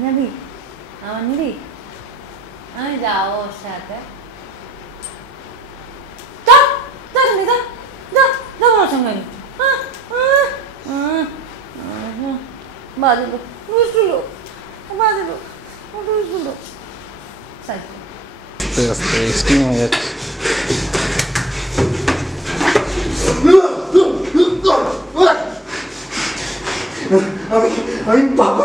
নিবি আমার নিবি আমি যাবো ওর সাথে বাজলো বুঝলো বাজলো বুঝলো আস্তে আস্তে স্টিম হয়ে যাচ্ছে। আমি বাবা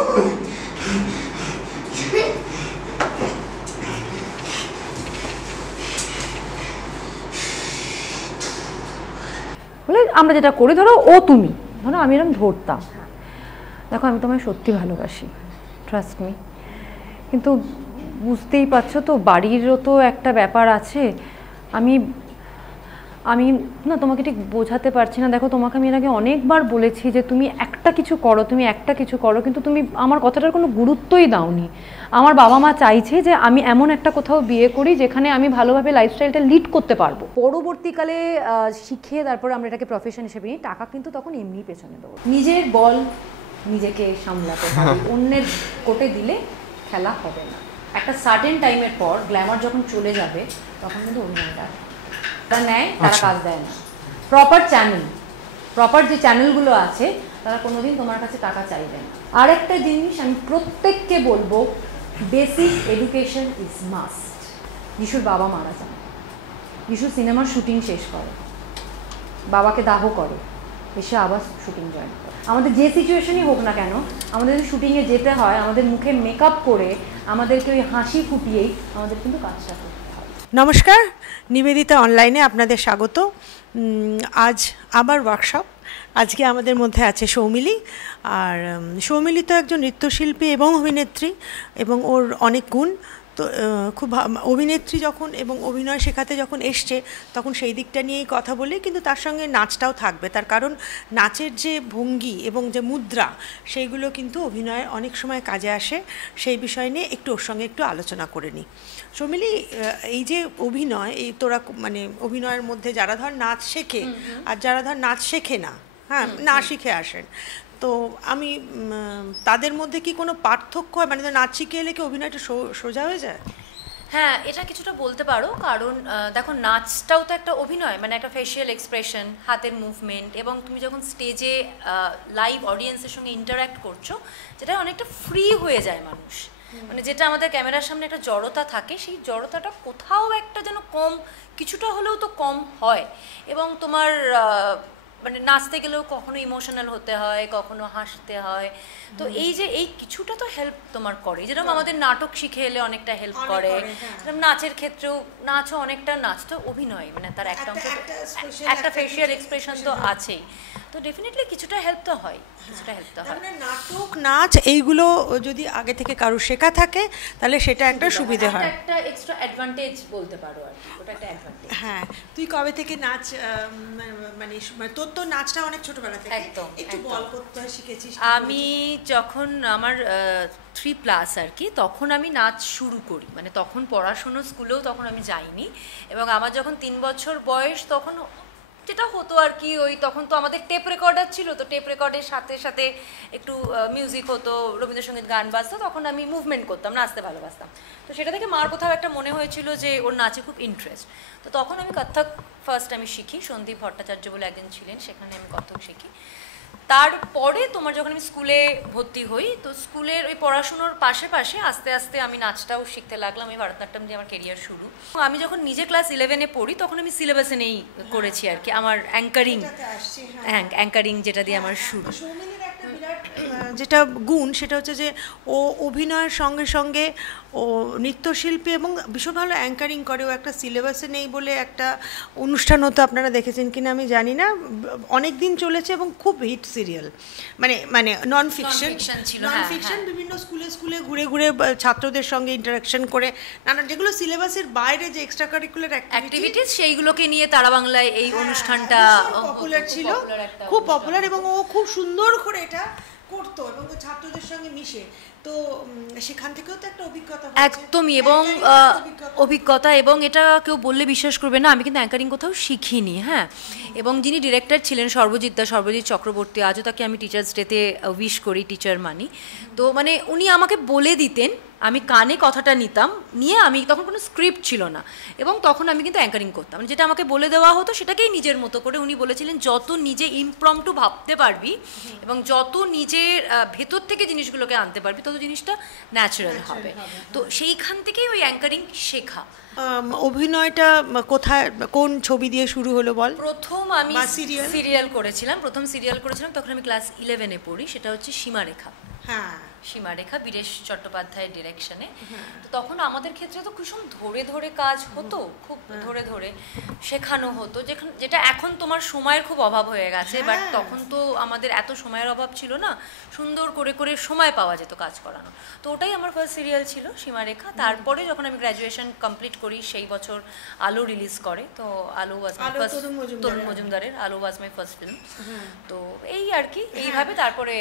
বলে আমরা যেটা করি, ধরো ও তুমি, ধরো আমি এরকম ধরতাম, দেখো আমি তোমায় সত্যি ভালোবাসি, ট্রাস্ট মি, কিন্তু বুঝতেই পারছো তো বাড়িরও তো একটা ব্যাপার আছে, আমি আমি না তোমাকে ঠিক বোঝাতে পারছি না। দেখো তোমাকে আমি এর আগে অনেকবার বলেছি যে তুমি একটা কিছু করো, তুমি একটা কিছু করো, কিন্তু তুমি আমার কথাটার কোনো গুরুত্বই দাওনি। আমার বাবা মা চাইছে যে আমি এমন একটা কোথাও বিয়ে করি যেখানে আমি ভালোভাবে লাইফস্টাইলটা লিড করতে পারবো। পরবর্তীকালে শিখে তারপরে আমরা এটাকে প্রফেশন হিসেবে নিই, টাকা কিন্তু তখন এমনি পেছনে দেবো। নিজের বল নিজেকে সামলাতে হবে, অন্যের কোটে দিলে খেলা হবে না। একটা সার্টেন টাইমের পর গ্ল্যামার যখন চলে যাবে তখন কিন্তু অভিনয়টা তারা নেয়, তারা কাজ দেয় না। প্রপার চ্যানেল, প্রপার যে চ্যানেলগুলো আছে তারা কোনোদিন তোমার কাছে টাকা চাইবে না। আরেকটা জিনিস আমি প্রত্যেককে বলবো, বেসিক এডুকেশন ইজ মাস্ট। যিশুর বাবা মারা যান, যিশু সিনেমার শুটিং শেষ করে, বাবাকে দাহ করে, এসে আবার শুটিং জয়েন করে। আমাদের যে সিচুয়েশনই হোক না কেন, আমাদের যদি শুটিংয়ে যেতে হয়, আমাদের মুখে মেকআপ করে, আমাদেরকে ওই হাসি ফুটিয়েই আমাদের কিন্তু কাজটা করতে হয়। নমস্কার, নিবেদিতা অনলাইনে আপনাদের স্বাগত। আজ আবার ওয়ার্কশপ। আজকে আমাদের মধ্যে আছে সৌমিলি। আর সৌমিলি তো একজন নৃত্যশিল্পী এবং অভিনেত্রী, এবং ওর অনেক গুণ। তো খুব অভিনেত্রী যখন এবং অভিনয় শেখাতে যখন এসছে তখন সেই দিকটা নিয়েই কথা বলি, কিন্তু তার সঙ্গে নাচটাও থাকবে। তার কারণ নাচের যে ভঙ্গি এবং যে মুদ্রা সেইগুলো কিন্তু অভিনয়ে অনেক সময় কাজে আসে। সেই বিষয় নিয়ে একটু ওর সঙ্গে একটু আলোচনা করে নিই। সৌমিলি, এই যে অভিনয়, এই তোরা মানে অভিনয়ের মধ্যে যারা ধর নাচ শেখে আর যারা ধর নাচ শেখে না, হ্যাঁ, না শিখে আসেন, তো আমি তাদের মধ্যে কি কোনো পার্থক্য হয়? মানে নাচ শিখে এলে কি অভিনয়টা সোজা হয়ে যায়? হ্যাঁ, এটা কিছুটা বলতে পারো, কারণ দেখো নাচটাও তো একটা অভিনয়, মানে একটা ফেশিয়াল এক্সপ্রেশন, হাতের মুভমেন্ট, এবং তুমি যখন স্টেজে লাইভ অডিয়েন্সের সঙ্গে ইন্টারঅ্যাক্ট করছো, যেটা অনেকটা ফ্রি হয়ে যায় মানুষ। মানে যেটা আমাদের ক্যামেরার সামনে একটা জড়তা থাকে, সেই জড়তাটা কোথাও একটা যেন কম, কিছুটা হলেও তো কম হয়। এবং তোমার মানে নাচতে গেলেও কখনো ইমোশনাল হতে হয়, কখনো হাসতে হয়। তো এই যে এই কিছুটা তো হেল্প তোমার করে, যেরকম আমাদের নাটক শিখে এলে অনেকটা হেল্প করে, যেরকম নাচের ক্ষেত্রেও, নাচও অনেকটা, নাচ তো অভিনয়, মানে তার একটা অংশ, একটা ফেশিয়াল এক্সপ্রেশন তো আছেই, তো ডেফিনেটলি কিছুটা হেল্প তো হয়, কিছুটা হেল্প তো হয়। নাটক, নাচ এইগুলো যদি আগে থেকে কারো শেখা থাকে তাহলে সেটা একটা সুবিধা হয়, একটা এক্সট্রা অ্যাডভান্টেজ বলতে পারো আর কি, ওটা একটা অ্যাডভান্টেজ। হ্যাঁ, তুই কবে থেকে নাচ, মানে তোর তো নাচটা অনেক ছোটবেলা থেকে একদম একটু বল করতে শিখেছিস? আমি যখন আমার 3+ আর কি, তখন আমি নাচ শুরু করি, মানে তখন পড়াশুনো স্কুলেও তখন আমি যাইনি, এবং আমার যখন 3 বছর বয়স তখন যেটা হতো আর কি, ওই তখন তো আমাদের টেপ রেকর্ডার ছিল, তো টেপ রেকর্ডের সাথে সাথে একটু মিউজিক হতো, রবীন্দ্রসঙ্গীত গান বাজতো, তখন আমি মুভমেন্ট করতাম, নাচতে ভালোবাসতাম। তো সেটা থেকে মার কোথাও একটা মনে হয়েছিল যে ওর নাচে খুব ইন্টারেস্ট, তো তখন আমি কত্থক ফার্স্ট আমি শিখি, সন্দীপ ভট্টাচার্য বলে একজন ছিলেন, সেখানে আমি কত্থক শিখি। তারপরে তোমার যখন আমি স্কুলে ভর্তি হই, তো স্কুলের ওই পড়াশুনোর পাশে পাশে আস্তে আস্তে আমি নাচটাও শিখতে লাগলাম। আমি ভারতনাট্যম দিয়ে আমার কেরিয়ার শুরু। আমি যখন নিজে ক্লাস 11-এ পড়ি তখন আমি সিলেবাসে নেই করেছি আর কি, আমার অ্যাঙ্কারিং, হ্যাঁ অ্যাঙ্কারিং যেটা দিয়ে আমার শুরু। যেটা গুণ সেটা হচ্ছে যে ও অভিনয়ের সঙ্গে সঙ্গে ও নৃত্যশিল্পী এবং ভীষণ ভালো অ্যাঙ্কারিং করে। ও একটা সিলেবাসে নেই বলে একটা অনুষ্ঠান হতো, আপনারা দেখেছেন কিনা আমি জানি না, অনেক দিন চলেছে এবং খুব হিট সিরিয়াল, মানে মানে নন ফিকশন, বিভিন্ন স্কুলে স্কুলে ঘুরে ঘুরে ছাত্রদের সঙ্গে ইন্টারাকশন করে নানা, যেগুলো সিলেবাসের বাইরে যে এক্সট্রা কারিকুলার অ্যাক্টিভিটিস সেইগুলোকে নিয়ে তারা বাংলায় এই অনুষ্ঠানটা পপুলার ছিল, খুব পপুলার, এবং ও খুব সুন্দর করে এটা করতো এবং ছাত্রদের সঙ্গে মিশে, তো সেখান থেকেও তো একটা অভিজ্ঞতা একদমই, এবং অভিজ্ঞতা, এবং এটা কেউ বললে বিশ্বাস করবে না, আমি কিন্তু অ্যাঙ্কারিং কোথাও শিখিনি। হ্যাঁ, এবং যিনি ডিরেক্টর ছিলেন সর্বজিৎ চক্রবর্তী, আজও তাকে আমি টিচার্স ডেতে উইশ করি, টিচার মানি। তো মানে উনি আমাকে বলে দিতেন, আমি কানে কথাটা নিতাম, নিয়ে আমি তখন কোনো স্ক্রিপ্ট ছিল না, এবং তখন আমি কিন্তু অ্যাঙ্কারিং করতাম, যেটা আমাকে বলে দেওয়া হতো সেটাকেই নিজের মতো করে। উনি বলেছিলেন যত নিজে ইমপ্রম্পটু ভাবতে পারবি এবং যত নিজের ভেতর থেকে জিনিসগুলোকে আনতে পারবি, তত জিনিসটা ন্যাচারাল হবে। তো সেইখান থেকেই ওই অ্যাঙ্কারিং শেখা। অভিনয়টা কোথায়, কোন ছবি দিয়ে শুরু হলো বল? প্রথম আমি সিরিয়াল করেছিলাম, তখন আমি ক্লাস 11-এ পড়ি, সেটা হচ্ছে সীমারেখা। হ্যাঁ, সীমারেখা, বীরেশ চট্টোপাধ্যায়ের ডিরেকশনে। তো তখন আমাদের ক্ষেত্রে তো ভীষণ ধরে ধরে কাজ হতো, খুব ধরে ধরে শেখানো হতো, যেটা এখন তোমার সময়ের খুব অভাব হয়ে গেছে, বাট তখন তো আমাদের এত সময়ের অভাব ছিল না, সুন্দর করে করে সময় পাওয়া যেত কাজ করানো। তো ওটাই আমার ফার্স্ট সিরিয়াল ছিল, সীমারেখা। তারপরে যখন আমি গ্র্যাজুয়েশন কমপ্লিট করি সেই বছর আলো রিলিজ করে, তো আলো ওয়াজ মাই ফার্স্ট, তরুণ মজুমদারের আলো ওয়াজ মাই ফার্স্ট ফিল্ম। তো এই আর কি, এইভাবে তারপরে।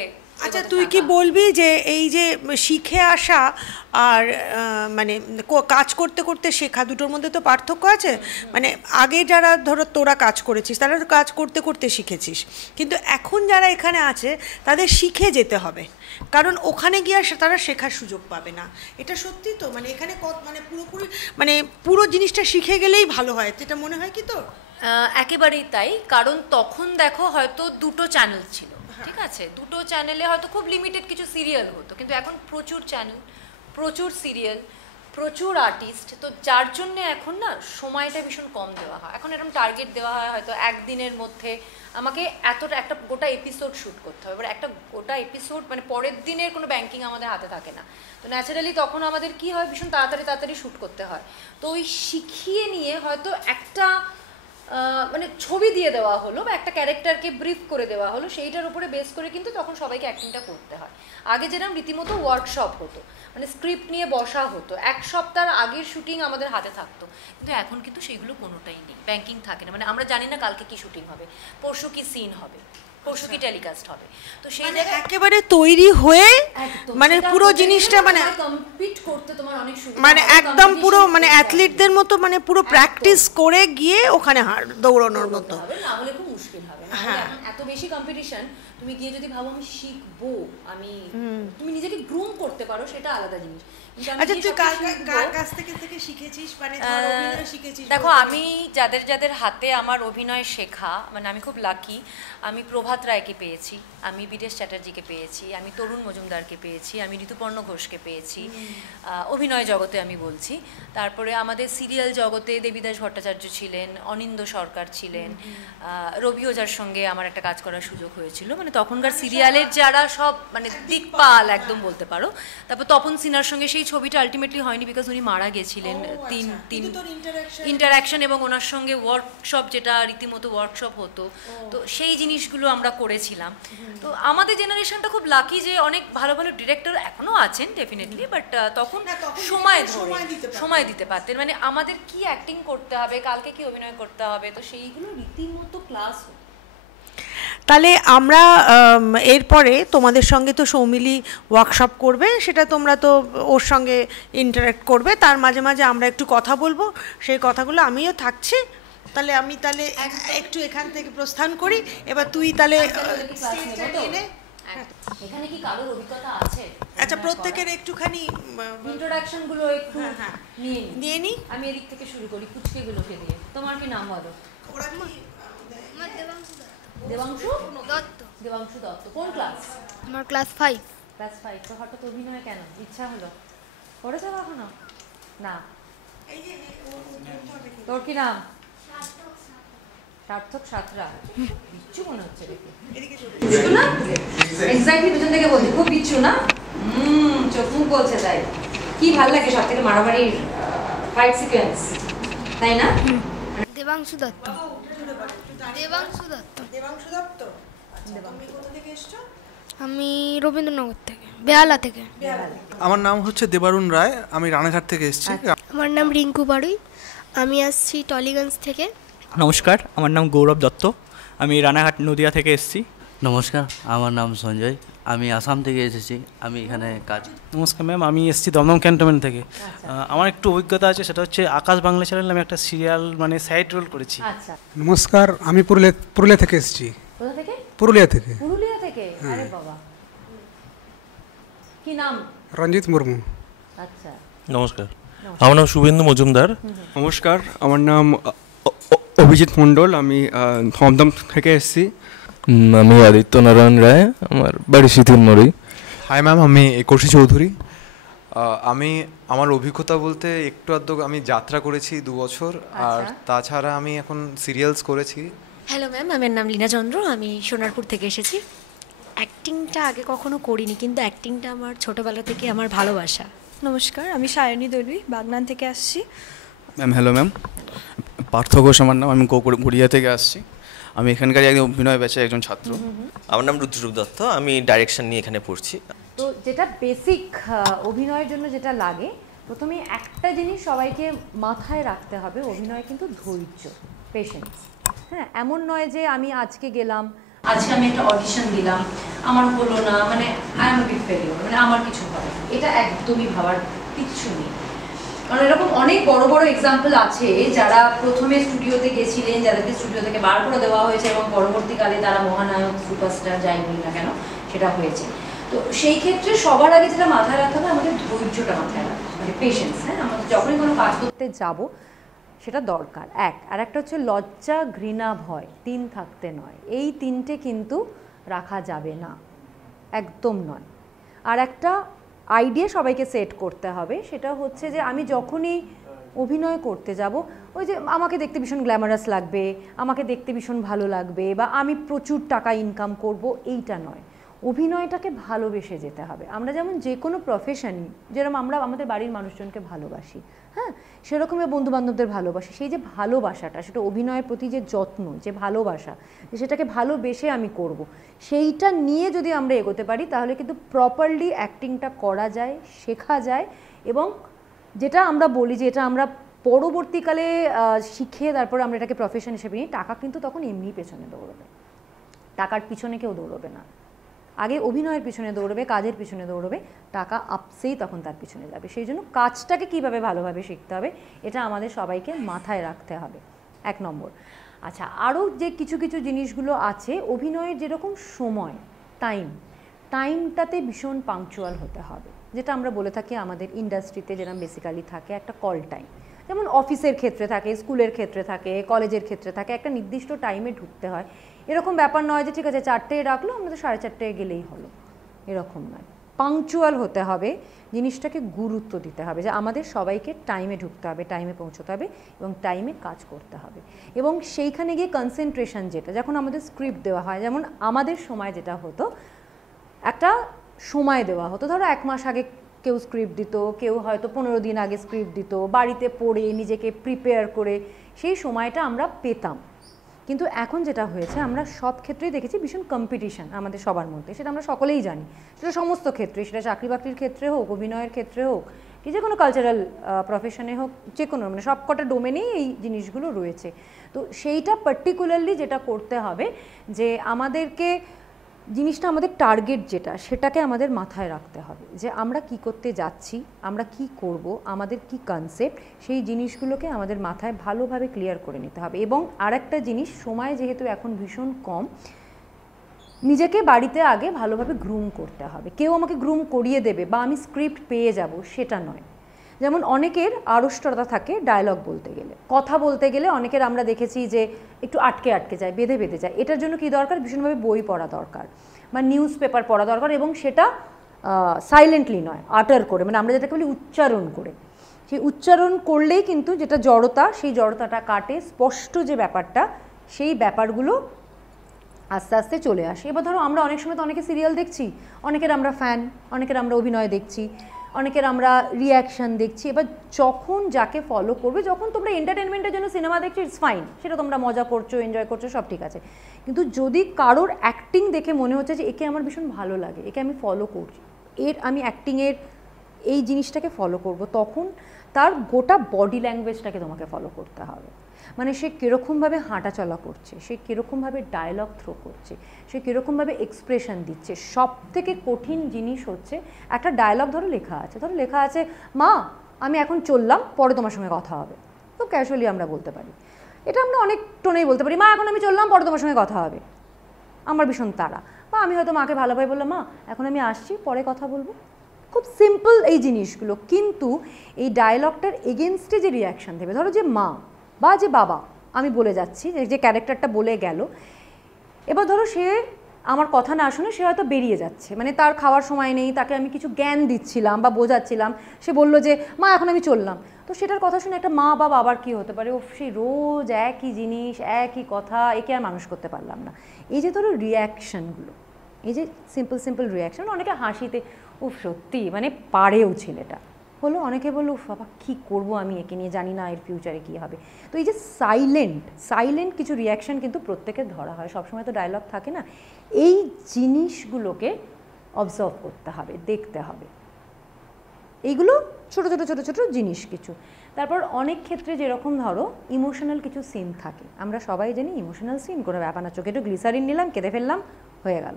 আচ্ছা, তুই কি বলবি যে এই যে শিখে আসা আর মানে কাজ করতে করতে শেখা, দুটোর মধ্যে তো পার্থক্য আছে? মানে আগে যারা ধরো তোরা কাজ করেছিস, তারা তো কাজ করতে করতে শিখেছিস, কিন্তু এখন যারা এখানে আছে তাদের শিখে যেতে হবে, কারণ ওখানে গিয়ে তারা শেখার সুযোগ পাবে না। এটা সত্যি তো? মানে এখানে মানে পুরোপুরি মানে পুরো জিনিসটা শিখে গেলেই ভালো হয়, এটা মনে হয় কি তোর? একেবারেই তাই, কারণ তখন দেখো হয়তো দুটো চ্যানেল ছিল, ঠিক আছে, দুটো চ্যানেলে হয়তো খুব লিমিটেড কিছু সিরিয়াল হতো, কিন্তু এখন প্রচুর চ্যানেল, প্রচুর সিরিয়াল, প্রচুর আর্টিস্ট, তো যার জন্য এখন না সময়টা ভীষণ কম দেওয়া হয়। এখন এরকম টার্গেট দেওয়া হয় হয়তো একদিনের মধ্যে আমাকে এতটা একটা গোটা এপিসোড শ্যুট করতে হবে, এবার একটা গোটা এপিসোড মানে পরের দিনের কোনো ব্যাংকিং আমাদের হাতে থাকে না, তো ন্যাচারালি তখন আমাদের কি হয়, ভীষণ তাড়াতাড়ি শ্যুট করতে হয়। তো ওই শিখিয়ে নিয়ে হয়তো একটা মানে ছবি দিয়ে দেওয়া হলো বা একটা ক্যারেক্টারকে ব্রিফ করে দেওয়া হলো, সেইটার উপরে বেস করে কিন্তু তখন সবাইকে অ্যাক্টিংটা করতে হয়। আগে যেরকম রীতিমতো ওয়ার্কশপ হতো, মানে স্ক্রিপ্ট নিয়ে বসা হতো, এক সপ্তাহ আগের শুটিং আমাদের হাতে থাকতো, কিন্তু এখন কিন্তু সেইগুলো কোনোটাই নেই, ব্যাংকিং থাকে না, মানে আমরা জানি না কালকে কি শুটিং হবে, পরশু কি সিন হবে, পরশু কি টেলিকাস্ট হবে, তো সেই জায়গায় একেবারে তৈরি হয়ে মানে পুরো জিনিসটা মানে কমপ্লিট করতে তোমার অনেক সুবিধা, মানে একদম পুরো মানে অ্যাথলিটদের মতো মানে পুরো প্র্যাকটিস করে গিয়ে ওখানে দৌড়ানোর মতো, না হলে খুব মুশকিল হবে। এত বেশি কম্পিটিশন, তুমি গিয়ে যদি ভাবো আমি শিখবো, আমি তুমি নিজেকে গ্রুম করতে পারো, সেটা আলাদা জিনিস। আচ্ছা, তুই কার কাছ থেকে শিখেছিস? মানে অভিনয় শিখেছিস? দেখো, আমি যাদের হাতে আমার অভিনয় শেখা, মানে আমি খুব লাকি, আমি প্রভাত রায়কে পেয়েছি, আমি বীরেশ চ্যাটার্জিকে পেয়েছি, আমি তরুণ মজুমদারকে পেয়েছি, আমি ঋতুপর্ণ ঘোষকে পেয়েছি অভিনয় জগতে আমি বলছি। তারপরে আমাদের সিরিয়াল জগতে দেবীদাস ভট্টাচার্য ছিলেন, অনিন্দ সরকার ছিলেন, রবি ওঝার সঙ্গে আমার একটা কাজ করার সুযোগ হয়েছিল, মানে তখনকার সিরিয়ালের যারা সব মানে দিকপাল একদম বলতে পারো। তারপর তপন সিনহার সঙ্গে সেই ছবিটা আলটিমেটলি হয়নি, বিকজ উনি মারা গেছিলেন, তিন ইন্টারাকশন এবং ওনার সঙ্গে ওয়ার্কশপ, যেটা রীতিমতো ওয়ার্কশপ হতো, তো সেই জিনিসগুলো আমরা করেছিলাম। তো আমাদের জেনারেশনটা খুব লাকি যে অনেক ভালো ভালো ডিরেক্টর এখনও আছেন ডেফিনেটলি, বাট তখন সময় দিতে পারতেন, মানে আমাদের কি অ্যাক্টিং করতে হবে, কালকে কি অভিনয় করতে হবে, তো সেইগুলো রীতিমতো ক্লাস হতো। তাহলে আমরা এরপরে তোমাদের সঙ্গে তো সৌমিলি ওয়ার্কশপ করবে, সেটা তোমরা তো ওর সঙ্গে ইন্টারাক্ট করবে, তার মাঝে মাঝে আমরা একটু কথা বলবো, সেই কথাগুলো আমিও থাকছি। তাহলে আমি একটু এখান থেকে প্রস্থান করি, এবার তুই তাহলে এখানে কি কারোর অভিজ্ঞতা আছে? আচ্ছা, প্রত্যেকের একটুখানি ইন্ট্রোডাকশন গুলো একটু নিয়ে নি। আমি এদিক থেকে শুরু করি, পুচকে গুলোকে দিয়ে। তোমার কি নাম বলো? দেবাংশু দত্ত। কোন ক্লাস? আমার ক্লাস 5। ক্লাস 5। তো হঠাৎ অভিনয় কেন ইচ্ছা হলো? করেছো কখনো? না। তোর কি নাম? সার্থক সাঁতরা। বিচ্ছু মনে হচ্ছে দেখে। বিচ্ছু না? এক্স্যাক্টলি পিছন থেকে বলছি, খুব বিচ্ছু না? চোখ মুখ বলছে তাই। কি ভালো লাগে সব থেকে মারামারির ফাইট সিকোয়েন্স, তাই না? দেবাংশু দত্ত। আমি রবীন্দ্রনগর থেকে, বেহালা থেকে। আমার নাম হচ্ছে দেবারুণ রায়, আমি রানাঘাট থেকে এসেছি। আমার নাম রিঙ্কু বাড়ুই, আমি আসছি টলিগঞ্জ থেকে। নমস্কার, আমার নাম গৌরব দত্ত, আমি রানাঘাট নদিয়া থেকে এসেছি। নমস্কার, আমার নাম সঞ্জয়, আমি আসাম থেকে এসেছি। আমি এখানে কাজ। নমস্কার ম্যাম, আমি এসেছি দমদম ক্যান্টনমেন্ট থেকে। আমার একটু অভিজ্ঞতা আছে, সেটা হচ্ছে আকাশ বাংলা চ্যানেলে আমি একটা সিরিয়াল মানে সাইড রোল করেছি। আচ্ছা, নমস্কার, আমি পুরুলিয়া থেকে এসেছি। কোথা থেকে? পুরুলিয়া থেকে। পুরুলিয়া থেকে? আরে বাবা, কি নাম? রঞ্জিত মুর্মু। আচ্ছা, নমস্কার, আমার নাম শুভেন্দু মজুমদার। নমস্কার, আমার নাম অভিজিৎ মণ্ডল, আমি দমদম থেকে এসেছি। আমি আদিত্য নারায়ণ রায়, আমার বাড়ি শীতলমড়ি। হাই ম্যাম, আমি একুশে চৌধুরী। আমি আমার অভিজ্ঞতা বলতে একটু আধটু আমি যাত্রা করেছি 2 বছর, আর তাছাড়া আমি এখন সিরিয়ালস করেছি। হ্যালো ম্যাম, আমার নাম লীনা চন্দ্র, আমি সোনারপুর থেকে এসেছি। অ্যাক্টিংটা আগে কখনো করিনি, কিন্তু অ্যাক্টিংটা আমার ছোটোবেলা থেকে আমার ভালোবাসা। নমস্কার, আমি সায়নী দলুই, বাগনান থেকে আসছি। Ma'am hello ma'am, Partha Ghosh আমার নাম, আমি গড়িয়া থেকে আসছি। আমি এখানকার একজন অভিনয় ব্যাচের একজন ছাত্র। আমার নাম রুদ্ররূপ দত্ত, আমি ডাইরেকশন নিয়ে এখানে পড়ছি। তো যেটা বেসিক অভিনয়ের জন্য যেটা লাগে, প্রথমে একটা জিনিস সবাইকে মাথায় রাখতে হবে, অভিনয় কিন্তু ধৈর্য, পেশেন্স। হ্যাঁ, এমন নয় যে আমি আজকে গেলাম, আজকে আমি একটা অডিশন দিলাম, আমার হলো না, মানে আই এম বিগ ফেলিওর, মানে আমার কিছু হবে, এটা একদমই ভাবার কিচ্ছু নেই। কারণ এরকম অনেক বড় বড় এক্সাম্পল আছে যারা প্রথমে স্টুডিওতে গেছিলেন, যাদেরকে স্টুডিও থেকে বার করে দেওয়া হয়েছে এবং পরবর্তীকালে তারা মহানায়ক, সুপারস্টার যাই বলি না কেন সেটা হয়েছে। তো সেই ক্ষেত্রে সবার আগে যেটা মাথায় রাখতে হবে, আমাদের ধৈর্যটা মাথায় রাখতে হবে, মানে পেশেন্স। হ্যাঁ, আমাদের যখনই কোনো কাজ করতে যাব সেটা দরকার। আর একটা হচ্ছে লজ্জা, ঘৃণা, ভয়, 3 থাকতে নয়, এই 3টে কিন্তু রাখা যাবে না, একদম নয়। আর একটা আইডিয়া সবাইকে সেট করতে হবে, সেটা হচ্ছে যে আমি যখনই অভিনয় করতে যাব, ওই যে আমাকে দেখতে ভীষণ গ্ল্যামারাস লাগবে, আমাকে দেখতে ভীষণ ভালো লাগবে, বা আমি প্রচুর টাকা ইনকাম করব, এইটা নয়। অভিনয়টাকে ভালোবেসে যেতে হবে। আমরা যেমন যে কোনো প্রফেশনই, যেরকম আমরা আমাদের বাড়ির মানুষজনকে ভালোবাসি, হ্যাঁ, সেরকমই বন্ধুবান্ধবদের ভালোবাসি। সেই যে ভালোবাসাটা, সেটা অভিনয়ের প্রতি যে যত্ন, যে ভালোবাসা, সেটাকে ভালোবেসে আমি করব, সেইটা নিয়ে যদি আমরা এগোতে পারি, তাহলে কিন্তু প্রপারলি অ্যাক্টিংটা করা যায়, শেখা যায়। এবং যেটা আমরা বলি যে এটা আমরা পরবর্তীকালে শিখে তারপরে আমরা এটাকে প্রফেশন হিসেবে নিই, টাকা কিন্তু তখন এমনি পেছনে দৌড়বে, টাকার পিছনে কেউ দৌড়বে না। আগে অভিনয়ের পিছনে দৌড়বে, কাজের পিছনে দৌড়বে, টাকা আপসেই তখন তার পিছনে যাবে। সেই জন্য কাজটাকে কীভাবে ভালোভাবে শিখতে হবে, এটা আমাদের সবাইকে মাথায় রাখতে হবে, 1 নম্বর। আচ্ছা, আরও যে কিছু কিছু জিনিসগুলো আছে অভিনয়ের, যেরকম সময়, টাইমটাতে ভীষণ পাংচুয়াল হতে হবে, যেটা আমরা বলে থাকি আমাদের ইন্ডাস্ট্রিতে যেরকম বেসিক্যালি থাকে একটা কল টাইম। যেমন অফিসের ক্ষেত্রে থাকে, স্কুলের ক্ষেত্রে থাকে, কলেজের ক্ষেত্রে থাকে, একটা নির্দিষ্ট টাইমে ঢুকতে হয়। এরকম ব্যাপার নয় যে ঠিক আছে 4টায় ডাকলো, আমরা তো 4:30টায় গেলেই হলো, এরকম নয়। পাংচুয়াল হতে হবে, জিনিসটাকে গুরুত্ব দিতে হবে যে আমাদের সবাইকে টাইমে ঢুকতে হবে, টাইমে পৌঁছতে হবে এবং টাইমে কাজ করতে হবে। এবং সেইখানে গিয়ে কনসেন্ট্রেশন, যেটা যখন আমাদের স্ক্রিপ্ট দেওয়া হয়, যেমন আমাদের সময় যেটা হতো, একটা সময় দেওয়া হতো, ধরো 1 মাস আগে কেউ স্ক্রিপ্ট দিত, কেউ হয়তো 15 দিন আগে স্ক্রিপ্ট দিত, বাড়িতে পড়ে নিজেকে প্রিপেয়ার করে সেই সময়টা আমরা পেতাম। কিন্তু এখন যেটা হয়েছে, আমরা সব ক্ষেত্রেই দেখেছি ভীষণ কম্পিটিশন আমাদের সবার মধ্যে, সেটা আমরা সকলেই জানি, সেটা সমস্ত ক্ষেত্রে, সেটা চাকরি বাকরির ক্ষেত্রে হোক, অভিনয়ের ক্ষেত্রে হোক, কি যে কোনো কালচারাল প্রফেশনে হোক, যে কোনো, মানে সব কটা ডোমেনেই এই জিনিসগুলো রয়েছে। তো সেইটা পার্টিকুলারলি যেটা করতে হবে, যে আমাদেরকে জিনিসটা, আমাদের টার্গেট যেটা, সেটাকে আমাদের মাথায় রাখতে হবে, যে আমরা কি করতে যাচ্ছি, আমরা কি করব, আমাদের কি কনসেপ্ট, সেই জিনিসগুলোকে আমাদের মাথায় ভালোভাবে ক্লিয়ার করে নিতে হবে। এবং আরেকটা জিনিস, সময় যেহেতু এখন ভীষণ কম, নিজেকে বাড়িতে আগে ভালোভাবে গ্রুম করতে হবে। কেউ আমাকে গ্রুম করিয়ে দেবে বা আমি স্ক্রিপ্ট পেয়ে যাব, সেটা নয়। যেমন অনেকের আড়ষ্টতা থাকে ডায়লগ বলতে গেলে, কথা বলতে গেলে অনেকের আমরা দেখেছি যে একটু আটকে যায়, বেঁধে যায়। এটার জন্য কি দরকার, ভীষণভাবে বই পড়া দরকার বা নিউজ পেপার পড়া দরকার, এবং সেটা সাইলেন্টলি নয়, আটার করে, মানে আমরা যেটাকে বলি উচ্চারণ করে। সেই উচ্চারণ করলেই কিন্তু যেটা জড়তা, সেই জড়তাটা কাটে, স্পষ্ট যে ব্যাপারটা, সেই ব্যাপারগুলো আস্তে আস্তে চলে আসে। এবার ধরো আমরা অনেক সময় তো অনেকে সিরিয়াল দেখছি, অনেকের আমরা ফ্যান, অনেকের আমরা অভিনয় দেখছি, অনেকের আমরা রিয়াকশান দেখছি। এবার যখন যাকে ফলো করবে, যখন তোমরা এন্টারটেনমেন্টের জন্য সিনেমা দেখছো, ইটস ফাইন, সেটা তোমরা মজা করছো, এনজয় করছো, সব ঠিক আছে। কিন্তু যদি কারোর অ্যাক্টিং দেখে মনে হচ্ছে যে একে আমার ভীষণ ভালো লাগে, একে আমি ফলো করছি, আমি অ্যাক্টিংয়ের এই জিনিসটাকে ফলো করব, তখন তার গোটা বডি ল্যাঙ্গুয়েজটাকে তোমাকে ফলো করতে হবে। মানে সে কীরকমভাবে হাঁটাচলা করছে, সে কীরকমভাবে ডায়লগ থ্রো করছে, সে কীরকমভাবে এক্সপ্রেশন দিচ্ছে। সব থেকে কঠিন জিনিস হচ্ছে একটা ডায়লগ ধরো লেখা আছে মা আমি এখন চললাম, পরে তোমার সঙ্গে কথা হবে, তো ক্যাজুয়ালি আমরা বলতে পারি, এটা আমরা অনেক টোনেই বলতে পারি, মা এখন আমি চললাম, পরে তোমার সঙ্গে কথা হবে, আমার ভীষণ তাড়া। বা আমি হয়তো মাকে ভালোভাবে বললাম, মা এখন আমি আসছি, পরে কথা বলবো। খুব সিম্পল এই জিনিসগুলো, কিন্তু এই ডায়লগটার এগেনস্টে যে রিয়াকশান দেবে, ধরো যে মা বা যে বাবা, আমি বলে যাচ্ছি যে ক্যারেক্টারটা বলে গেল, এবার ধরো সে আমার কথা না শুনে সে হয়তো বেরিয়ে যাচ্ছে, মানে তার খাওয়ার সময় নেই, তাকে আমি কিছু জ্ঞান দিচ্ছিলাম বা বোঝাচ্ছিলাম, সে বলল যে মা এখন আমি চললাম, তো সেটার কথা শুনে একটা মা বা বাবার কী হতে পারে, ও সেই রোজ একই জিনিস একই কথা, একে আর মানুষ করতে পারলাম না। এই যে ধরো রিয়াকশানগুলো, এই যে সিম্পল রিয়াকশান, অনেকে হাসিতে উফ সত্যি মানে পারেও ছেলেটা হলো, অনেকে বললো উফ বাবা কী করবো আমি একে নিয়ে, জানি না এর ফিউচারে কী হবে। তো এই যে সাইলেন্ট কিছু রিয়াকশান কিন্তু প্রত্যেকের ধরা হয়, সবসময় তো ডায়লগ থাকে না। এই জিনিসগুলোকে অবজার্ভ করতে হবে, দেখতে হবে, এইগুলো ছোটো ছোটো জিনিস কিছু। তারপর অনেক ক্ষেত্রে যেরকম ধরো ইমোশনাল কিছু সিন থাকে, আমরা সবাই জানি ইমোশনাল সিন কোনো ব্যাপার না, চোখে একটু গ্লিসারিন নিলাম, কেঁদে ফেললাম, হয়ে গেল।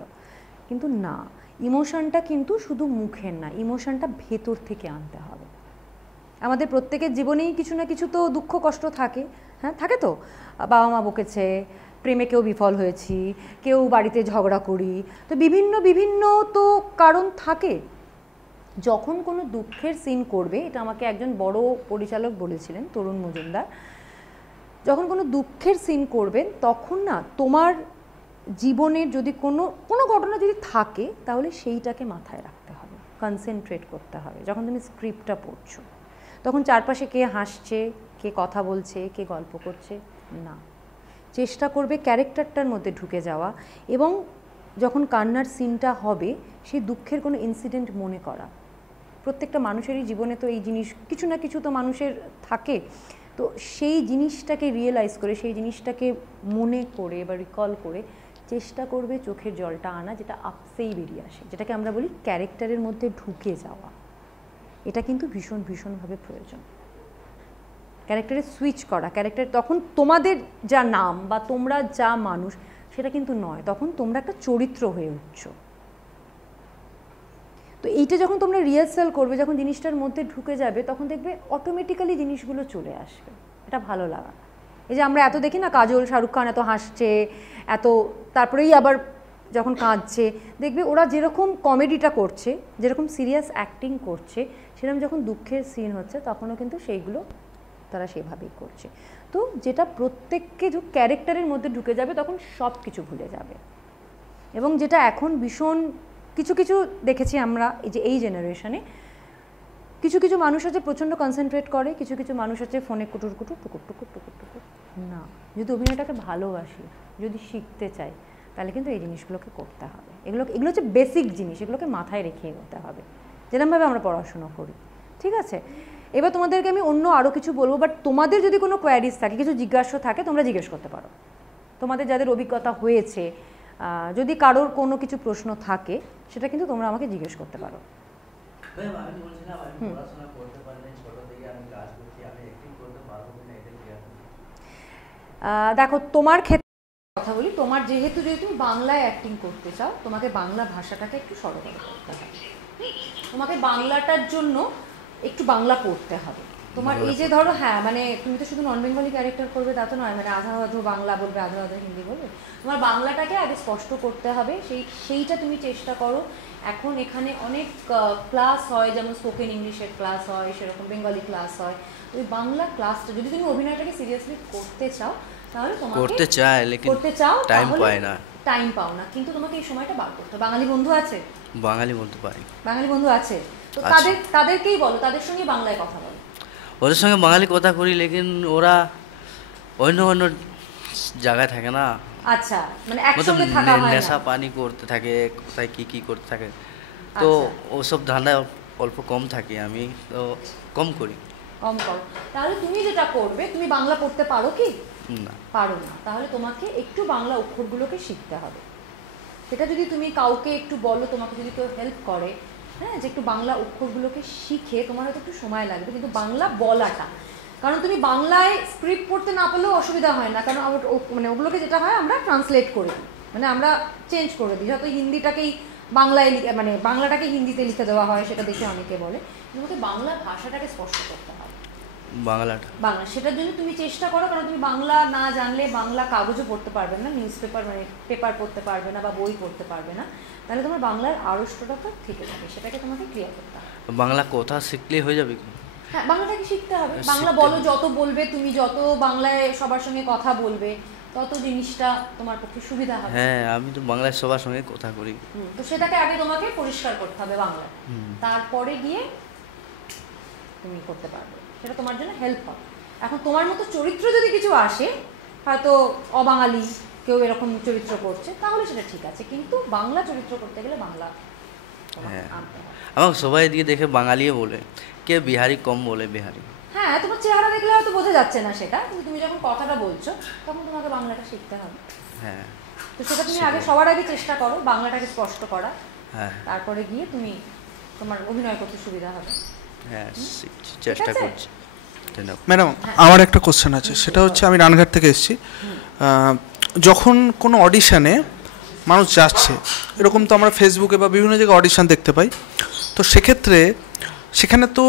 কিন্তু না, ইমোশনটা কিন্তু শুধু মুখের না, ইমোশনটা ভেতর থেকে আনতে হবে। আমাদের প্রত্যেকের জীবনেই কিছু না কিছু তো দুঃখ কষ্ট থাকে, হ্যাঁ থাকে তো, বাবা মা বকেছে, প্রেমে কেউ বিফল হয়েছি, কেউ বাড়িতে ঝগড়া করি, তো বিভিন্ন তো কারণ থাকে। যখন কোনো দুঃখের সিন করবে, এটা আমাকে একজন বড় পরিচালক বলেছিলেন, তরুণ মজুমদার, যখন কোনো দুঃখের সিন করবেন তখন না তোমার জীবনের যদি কোনো ঘটনা যদি থাকে তাহলে সেইটাকে মাথায় রাখতে হবে, কনসেন্ট্রেট করতে হবে। যখন তুমি স্ক্রিপ্টটা পড়ছো তখন চারপাশে কে হাসছে, কে কথা বলছে, কে গল্প করছে না, চেষ্টা করবে ক্যারেক্টারটার মধ্যে ঢুকে যাওয়া, এবং যখন কান্নার সিনটা হবে সেই দুঃখের কোনো ইনসিডেন্ট মনে করা। প্রত্যেকটা মানুষেরই জীবনে তো এই জিনিস কিছু না কিছু তো মানুষের থাকে, তো সেই জিনিসটাকে রিয়েলাইজ করে, সেই জিনিসটাকে মনে করে বা রিকল করে চেষ্টা করবে চোখের জলটা আনা, যেটা আপসেই বেরিয়ে আসে, যেটাকে আমরা বলি ক্যারেক্টারের মধ্যে ঢুকে যাওয়া। এটা কিন্তু ভীষণভাবে প্রয়োজন, ক্যারেক্টারে সুইচ করা। ক্যারেক্টার তখন তোমাদের যা নাম বা তোমরা যা মানুষ সেটা কিন্তু নয়, তখন তোমরা একটা চরিত্র হয়ে উঠছো। তো এইটা যখন তোমরা রিহার্সাল করবে, যখন জিনিসটার মধ্যে ঢুকে যাবে, তখন দেখবে অটোমেটিক্যালি জিনিসগুলো চলে আসবে, এটা ভালো লাগা। এই যে আমরা এত দেখি না, কাজল শাহরুখ খান এত হাসছে, এত তারপরেই আবার যখন কাঁদছে, দেখবে ওরা যেরকম কমেডিটা করছে, যেরকম সিরিয়াস অ্যাক্টিং করছে, সেরকম যখন দুঃখের সিন হচ্ছে তখনও কিন্তু সেইগুলো তারা সেভাবেই করছে। তো যেটা প্রত্যেককে যে ক্যারেক্টারের মধ্যে ঢুকে যাবে তখন সব কিছু ভুলে যাবে। এবং যেটা এখন ভীষণ কিছু দেখেছি আমরা, এই জেনারেশনে কিছু মানুষ আছে প্রচণ্ড কনসেন্ট্রেট করে, কিছু মানুষ আছে ফোনে টুকুর না। যদি অভিনয়টাকে ভালোবাসি, যদি শিখতে চাই, তাহলে কিন্তু এই জিনিসগুলোকে করতে হবে। এগুলো হচ্ছে বেসিক জিনিস, এগুলোকে মাথায় রেখে এগোতে হবে, যেরকমভাবে আমরা পড়াশুনো করি। ঠিক আছে, এবার তোমাদেরকে আমি অন্য আরও কিছু বলবো, বাট তোমাদের যদি কোনো কোয়ারিজ থাকে, কিছু জিজ্ঞাসা থাকে, তোমরা জিজ্ঞেস করতে পারো। তোমাদের যাদের অভিজ্ঞতা হয়েছে, যদি কারোর কোনো কিছু প্রশ্ন থাকে, সেটা কিন্তু তোমরা আমাকে জিজ্ঞেস করতে পারো। দেখো তোমার ক্ষেত্রে কথা বলি, তোমার যেহেতু তুমি বাংলায় অ্যাক্টিং করতে চাও, তোমাকে বাংলা ভাষাটাকে একটু সরল করতে হবে, তোমাকে বাংলাটার জন্য একটু বাংলা পড়তে হবে। তোমার এই যে ধরো, হ্যাঁ মানে তুমি তো শুধু নন বেঙ্গলি ক্যারেক্টার করবে তা তো নয়, মানে আধা বাংলা বলবে, আধা হিন্দি বলবে, তোমার বাংলাটাকে আগে স্পষ্ট করতে হবে। সেইটা তুমি চেষ্টা করো। এখন এখানে অনেক ক্লাস হয়, যেমন স্পোকেন ইংলিশের ক্লাস হয়, সেরকম বেঙ্গলি ক্লাস হয়। ওই বাংলা ক্লাসটা যদি তুমি অভিনয়টাকে সিরিয়াসলি করতে চাও, তাহলে তোমাকে করতে চাও, টাইম পাও না, কিন্তু তোমাকে এই সময়টা বার করতে হবে। বাঙালি বন্ধু আছে? বাঙালি বন্ধু আছে, তো তাদেরকেই বলো, তাদের সঙ্গে বাংলায় কথা বলো। ওদের সঙ্গে বাঙালি কথা করি, লেকিন ওরা অন্য জায়গায় থাকে না। আচ্ছা, মানে একসঙ্গে থাকা হয় না, নেশা পানি করতে থাকে, কোথায় কি করতে থাকে, তো ওসব ধান্দায় অল্প কম থাকি আমি, তো কম করো। তাহলে তুমি যেটা করবে, তুমি বাংলা পড়তে পারো কি? না, পারো না। তাহলে তোমাকে একটু বাংলা অক্ষরগুলোকে শিখতে হবে। সেটা যদি তুমি কাউকে একটু বলো, তোমাকে যদি কেউ হেল্প করে, হ্যাঁ, যে একটু বাংলা অক্ষরগুলোকে শিখে, তোমার হয়তো একটু সময় লাগবে, কিন্তু বাংলা বলাটা, কারণ তুমি বাংলায় স্ক্রিপ্ট পড়তে না পারলেও অসুবিধা হয় না, কারণ মানে ওগুলোকে যেটা হয় আমরা ট্রান্সলেট করে দিই, মানে আমরা চেঞ্জ করে দিই, যত হিন্দিটাকেই বাংলায় মানে বাংলাটাকে হিন্দিতে লিখে দেওয়া হয়, সেটা দেখে অনেকে বলে, কিন্তু বাংলা ভাষাটাকে স্পষ্ট করতে হয়, বাংলা সেটার জন্য তুমি চেষ্টা করো। কারণ তুমি বাংলা না জানলে বাংলা কাগজও পড়তে পারবে না, নিউজ পেপার মানে পেপার পড়তে পারবে না বা বই পড়তে পারবে না, তাহলে তোমার বাংলার আড়ষ্টটা তো থেকে যাবে, সেটাকে তোমাকে ক্লিয়ার করতে হবে। বাংলা কথা শিখলেই হয়ে যাবে কি? হ্যাঁ, বাংলাটাকে শিখতে হবে। বাংলা বলো, যত বলবে তুমি, যত বাংলায় সবার সঙ্গে কথা বলবে, তত জিনিসটা তোমার পক্ষে সুবিধা হবে। হ্যাঁ, আমি তো বাংলায় সবার সঙ্গে কথা করি, তো সেটাকে আগে তোমাকে পরিষ্কার করতে হবে বাংলা, তারপরে গিয়ে তুমি করতে পারবে, সেটা তোমার জন্য হেল্প হবে। এখন তোমার মতো চরিত্র যদি কিছু আসে, হয়তো অবাঙালি কেউ এরকম চরিত্র করছে, তাহলে সেটা ঠিক আছে, কিন্তু বাংলা চরিত্র করতে গেলে বাংলা। হ্যাঁ, আমাকে সবাই এদিকে দেখে বাঙালিও বলে, কে বিহারি কম বলে বিহারি। হ্যাঁ, তোমার চেহারা দেখলে হয়তো বোঝা যাচ্ছে না সেটা, কিন্তু তুমি যখন কথাটা বলছো তখন তোমাকে বাংলাটা শিখতে হবে। হ্যাঁ, তো সেটা তুমি আগে সবার আগে চেষ্টা করো বাংলাটাকে স্পষ্ট করা, হ্যাঁ, তারপরে গিয়ে তুমি তোমার অভিনয় করতে সুবিধা হবে। হ্যাঁ, চেষ্টা করছি। ম্যাডাম, আমার একটা কোশ্চেন আছে, সেটা হচ্ছে আমি রানাঘাট থেকে এসেছি। যখন কোনো অডিশনে মানুষ যাচ্ছে, এরকম তো আমরা ফেসবুকে বা বিভিন্ন জায়গায় অডিশন দেখতে পাই, তো সেক্ষেত্রে সেখানে তো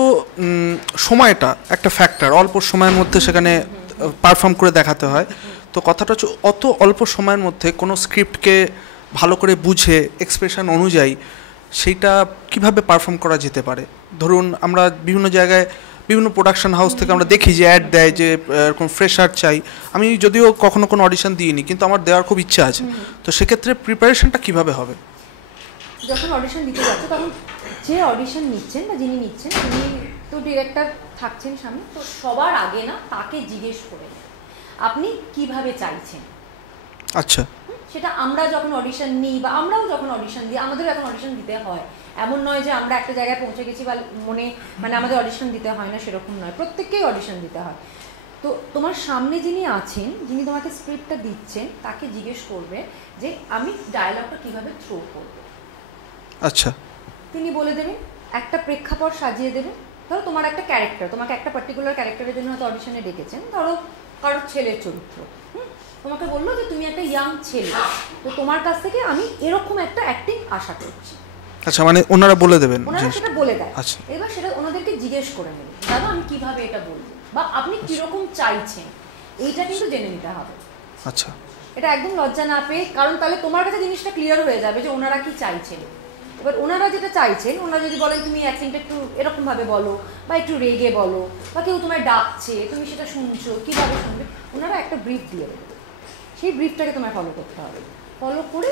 সময়টা একটা ফ্যাক্টর, অল্প সময়ের মধ্যে সেখানে পারফর্ম করে দেখাতে হয়। তো কথাটা হচ্ছে অত অল্প সময়ের মধ্যে কোনো স্ক্রিপ্টকে ভালো করে বুঝে এক্সপ্রেশন অনুযায়ী সেইটা কিভাবে পারফর্ম করা যেতে পারে? ধরুন আমরা বিভিন্ন জায়গায় বিভিন্ন প্রোডাকশন হাউস থেকে আমরা দেখি যে অ্যাড দেয় যে এরকম ফ্রেশার চাই। আমি যদিও কখনো কোনো অডিশন দিইনি, কিন্তু আমার দেওয়ার খুব ইচ্ছা আছে। তো সেক্ষেত্রে প্রিপারেশনটা কিভাবে হবে? যখন অডিশন দিতে যাচ্ছে, তখন যে অডিশন নিচ্ছেন বা যিনি নিচ্ছেন তিনি তো ডিরেক্টর থাকছেন সামনে, তো সবার আগে না তাকে জিজ্ঞেস করে আপনি কিভাবে চাইছেন। আচ্ছা, সেটা আমরা যখন অডিশন নিই বা আমরাও যখন অডিশন দিই, আমাদেরও এখন অডিশন দিতে হয়, এমন নয় যে আমরা একটা জায়গায় পৌঁছে গেছি বা মানে আমাদের অডিশন দিতে হয় না, সেরকম নয়, প্রত্যেককেই অডিশন দিতে হয়। তো তোমার সামনে যিনি আছেন, যিনি তোমাকে স্ক্রিপ্টটা দিচ্ছেন, তাকে জিজ্ঞেস করবে যে আমি ডায়লগটা কিভাবে থ্রো করব। আচ্ছা, তিনি বলে দেবেন, একটা প্রেক্ষাপট সাজিয়ে দেবেন। ধরো তোমার একটা ক্যারেক্টার, তোমাকে একটা পার্টিকুলার ক্যারেক্টারের জন্য হয়তো অডিশনে ডেকেছেন, ধরো কারো ছেলের চরিত্র, তোমাকে বললো যে তুমি একটা ইয়াং ছেলে, তো তোমার কাছ থেকে আমি এরকম একটা অ্যাক্টিং আশা করছি। আচ্ছা, মানে ওনারা বলে দেবেন, ওনারা সেটা বলে দেয়। আচ্ছা, এবার সেটা ওনাদেরকে জিজ্ঞেস করে নেবেন, দাদা আমি কিভাবে এটা বলবো বা আপনি কিরকম চাইছেন, এইটা কিন্তু জেনে নিতে হবে। আচ্ছা, এটা একদম লজ্জা না পেয়ে, কারণ তাহলে তোমার কাছে জিনিসটা ক্লিয়ার হয়ে যাবে যে ওনারা কি চাইছেন। এবার ওনারা যেটা চাইছেন, ওনারা যদি বলেন তুমি অ্যাক্টিংটা একটু এরকমভাবে বলো বা একটু রেগে বলো, বা কেউ তোমায় ডাকছে তুমি সেটা শুনছো, কীভাবে শুনবে, ওনারা একটা ব্রিফ দিয়ে দেবে, সেই ব্রিফটাকে তোমায় ফলো করতে হবে। ফলো করে,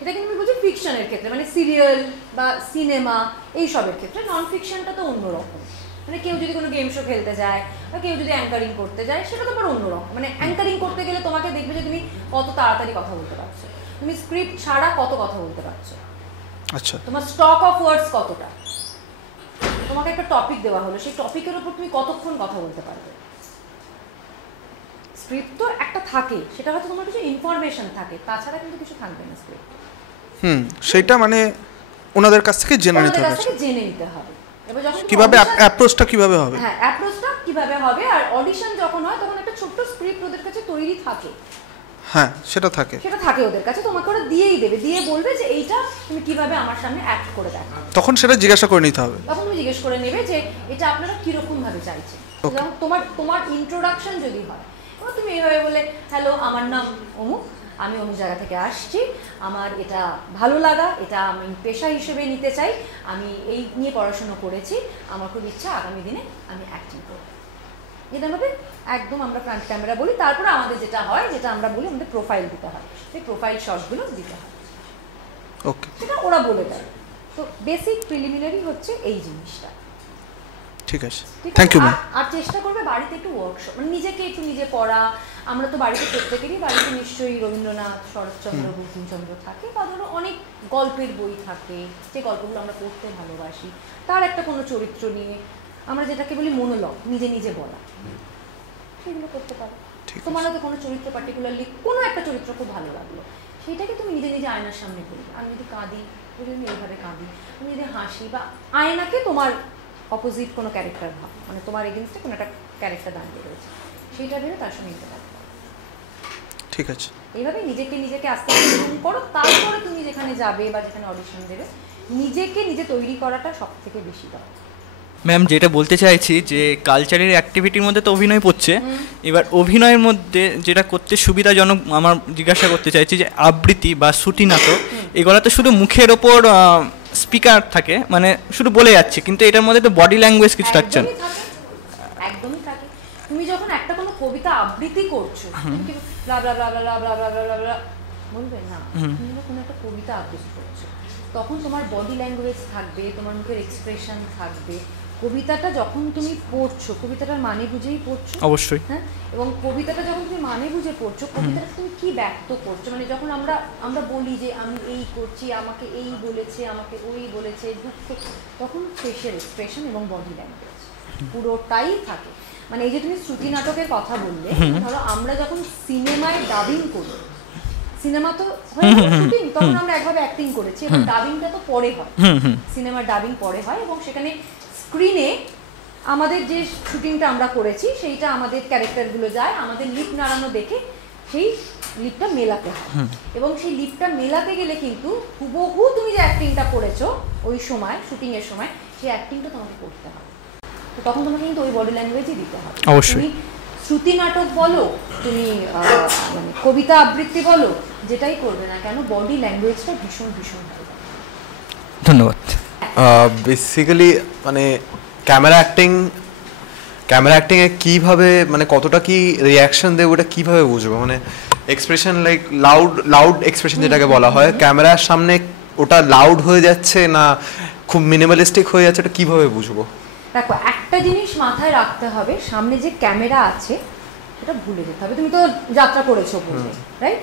এটা কিন্তু আমি বলছি ফিকশনের ক্ষেত্রে, মানে সিরিয়াল বা সিনেমা এইসবের ক্ষেত্রে। নন ফিকশনটা তো অন্যরকম, মানে কেউ যদি কোনো গেম শো খেলতে যায় বা কেউ যদি অ্যাঙ্কারিং করতে যায়, সেটা তো আবার অন্যরকম। মানে অ্যাঙ্কারিং করতে গেলে তোমাকে দেখবে যে তুমি কত তাড়াতাড়ি কথা বলতে পারছো, তুমি স্ক্রিপ্ট ছাড়া কত কথা বলতে পারছো, আচ্ছা, তোমার স্টক অফ ওয়ার্ডস কতটা, তোমাকে একটা টপিক দেওয়া হলো, সেই টপিকের উপর তুমি কতক্ষণ কথা বলতে পারবে। স্ক্রিপ্ট তো একটা থাকে, সেটা হয়তো তোমার কিছু ইনফরমেশন থাকে, তাছাড়া কিন্তু কিছু থাকবে না স্ক্রিপ্ট। সেটা মানে ওনাদের কাছ থেকে জেনে নিতে হবে। এবার যখন কিভাবে অ্যাপ্রোচটা কিভাবে হবে? হ্যাঁ, অ্যাপ্রোচটা কিভাবে হবে, আর অডিশন যখন হয় তখন একটা ছোট্ট স্ক্রিপ্ট ওদের কাছে তৈরি থাকে। হ্যাঁ, সেটা থাকে ওদের কাছে, তোমাকে ওরা দিয়েই দেবে, দিয়ে বলবে যে এইটা তুমি কিভাবে আমার সামনে অ্যাক্ট করে দেখো। তখন সেটা জিজ্ঞাসা করে নিতে হবে, তখন তুমি জিজ্ঞেস করে নেবে যে এটা আপনারা কিরকম ভাবে চাইছেন। যেমন তোমার ইন্ট্রোডাকশন যদি হয়, তুমি এইভাবে বলে, হ্যালো আমার নাম অমুক, আমি অমুক জায়গা থেকে আসছি, আমার এটা ভালো লাগা, এটা আমি পেশা হিসেবে নিতে চাই, আমি এই নিয়ে পড়াশুনো করেছি, আমার খুব ইচ্ছা আগামী দিনে আমি অ্যাক্টিং করব। এটা আমাদের একদম আমরা ফ্রন্ট ক্যামেরা বলি। তারপরে আমাদের যেটা হয়, যেটা আমরা বলি, আমাদের প্রোফাইল দিতে হয়, সেই প্রোফাইল শটগুলো দিতে হয়, ওকে, সেটা ওরা বলে দেয়। তো বেসিক প্রিলিমিনারি হচ্ছে এই জিনিসটা। ঠিক আছে, থ্যাংক ইউ ম্যাম। আর চেষ্টা করবে বাড়িতে একটু ওয়ার্কশপ, মানে নিজেকে একটু নিজে পড়া। আমরা তো বাড়িতে প্রত্যেকেরই বাড়িতে নিশ্চয়ই রবীন্দ্রনাথ, শরৎচন্দ্র, বঙ্কিমচন্দ্র থাকে, বা ধরো অনেক গল্পের বই থাকে, যে গল্পগুলো আমরা পড়তে ভালোবাসি, তার একটা কোনো চরিত্র নিয়ে আমরা যেটাকে বলি মনোলগ, নিজে নিজে বলা, সেগুলো করতে পারো। তোমার হয়তো কোনো চরিত্র পার্টিকুলারলি কোনো একটা চরিত্র খুব ভালো লাগলো, সেইটাকে তুমি নিজে নিজে আয়নার সামনে বলবে, আমি যদি কাঁদি, যদি আমি এইভাবে কাঁদি, আমি যদি হাসি, বা আয়নাকে তোমার অপোজিট কোনো ক্যারেক্টার ভাব, মানে তোমার এগেনস্টে কোনো একটা ক্যারেক্টার দাঁড়িয়ে রয়েছে, সেইটা ভেবে তার সঙ্গে ইন্টারঅ্যাক্ট করো। ঠিক আছে, এইভাবে নিজেকে আস্তে আস্তে শুরু করো, তারপরে তুমি যেখানে যাবে বা যেখানে অডিশন দেবে নিজে তৈরি করাটা সব থেকে বেশি দরকার। ম্যাম যেটা বলতে চাইছি যে কালচারের অ্যাক্টিভিটির মধ্যে তো অভিনয় পড়ছে, এবার অভিনয়ের মধ্যে যেটা করতে সুবিধাজনক আমার জিজ্ঞাসা করতে চাইছি যে আবৃত্তি বা শ্রুতি নাটক এগুলো তো শুধু মুখের ওপর স্পিকার থাকে, মানে শুধু বলে যাচ্ছে, কিন্তু এটার মধ্যে তো বডি ল্যাঙ্গুয়েজ কিছু থাকছে না। একদমই থাকে। তুমি যখন একটা কোনো কবিতা আবৃত্তি করছো তুমি কি ব্লা ব্লা ব্লা ব্লা ব্লা ব্লা ব্লা ব্লা বলবে না, তুমি যখন একটা কবিতা আবৃত্তি করছো তখন তোমার বডি ল্যাঙ্গুয়েজ থাকবে, তোমার মুখের এক্সপ্রেশন থাকবে। কবিতাটা যখন তুমি পড়ছো কবিতাটার মানে বুঝেই পড়ছো অবশ্যই, হ্যাঁ, এবং কবিতাটা যখন তুমি মানে বুঝে পড়ছো কবিতাটা তুমি কি ব্যক্ত করছো, মানে যখন আমরা বলি যে আমি এই করছি, আমাকে এই বলেছে, আমাকে ওই বলেছে, দুঃখ, তখন ফেশিয়াল এক্সপ্রেশন এবং বডি ল্যাঙ্গুয়েজ পুরোটাই থাকে। মানে এই যে তুমি শ্রুতি নাটকের কথা বললে, ধরো আমরা যখন সিনেমায় ডাবিং করি, সিনেমা তো হয় শুটিং, তখন আমরা একভাবে অ্যাক্টিং করেছি, এবং ডাবিংটা তো পরে হয়, সিনেমার ডাবিং পরে হয়, এবং সেখানে স্ক্রিনে আমাদের যে শুটিংটা আমরা করেছি সেইটা আমাদের ক্যারেক্টারগুলো যায়, আমাদের লিপ নাড়ানো দেখে সেই লিপটা মেলাতে হয়, এবং সেই লিপটা মেলাতে গেলে কিন্তু হুবহু তুমি যে অ্যাক্টিংটা করেছো ওই সময় শুটিংয়ের সময় সেই অ্যাক্টিংটা তোমাকে করতে হবে, তো তখন তোমাকে কিন্তু ওই বডি ল্যাঙ্গুয়েজই দিতে হবে। তুমি শ্রুতি নাটক বলো, তুমি মানে কবিতা আবৃত্তি বলো, যেটাই করবে না কেন বডি ল্যাঙ্গুয়েজটা ভীষণ ভীষণ ভালো। ধন্যবাদ। বেসিক্যালি মানে ক্যামেরা অ্যাক্টিংয়ে কীভাবে মানে কতটা কি রিয়াকশন দেবো ওটা কীভাবে বুঝবো, মানে এক্সপ্রেশন লাইক লাউড এক্সপ্রেশন যেটাকে বলা হয়, ক্যামেরার সামনে ওটা লাউড হয়ে যাচ্ছে না খুব মিনিমালিস্টিক হয়ে যাচ্ছে, এটা কীভাবে বুঝবো? দেখো একটা জিনিস মাথায় রাখতে হবে, সামনে যে ক্যামেরা আছে সেটা ভুলে যেতে হবে। তুমি তো যাত্রা করেছো বললে, রাইট?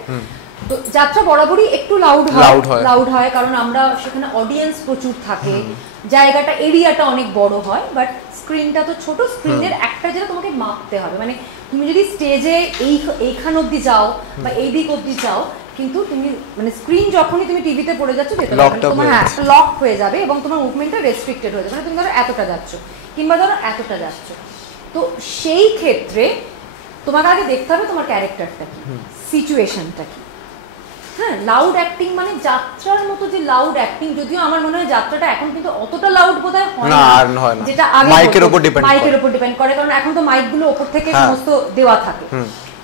তো যাত্রা বরাবরই একটু লাউড হয় কারণ আমরা সেখানে অডিয়েন্স প্রচুর থাকে, জায়গাটা এরিয়াটা অনেক বড় হয়, বাট স্ক্রিনটা তো ছোট, স্ক্রিনের একটা যেটা তোমাকে মাপতে হবে, মানে তুমি যদি স্টেজে এইখান অবধি যাও বা এই দিক অবধি যাও, কিন্তু তুমি মানে স্ক্রিন যখনই তুমি টিভিতে পড়ে যাচ্ছ তোমার লক হয়ে যাবে এবং তোমার মুভমেন্টটা রেস্ট্রিক্টেড হয়ে যাবে, মানে তুমি ধরো এতটা যাচ্ছ কিংবা ধরো এতটা যাচ্ছ, তো সেই ক্ষেত্রে তোমাকে আগে দেখতে হবে তোমার ক্যারেক্টারটা কি, সিচুয়েশনটা কি। হ্যাঁ, লাউড অ্যাক্টিং মানে যাত্রার মতো যে লাউড অ্যাক্টিং, যদিও আমার মনে হয় যাত্রাটা এখন কিন্তু অতটা লাউড বোধহয় হয় না, যেটা আগে মাইকের উপর ডিপেন্ড করে, কারণ এখন তো মাইকগুলো উপর থেকে সমস্ত দেওয়া থাকে।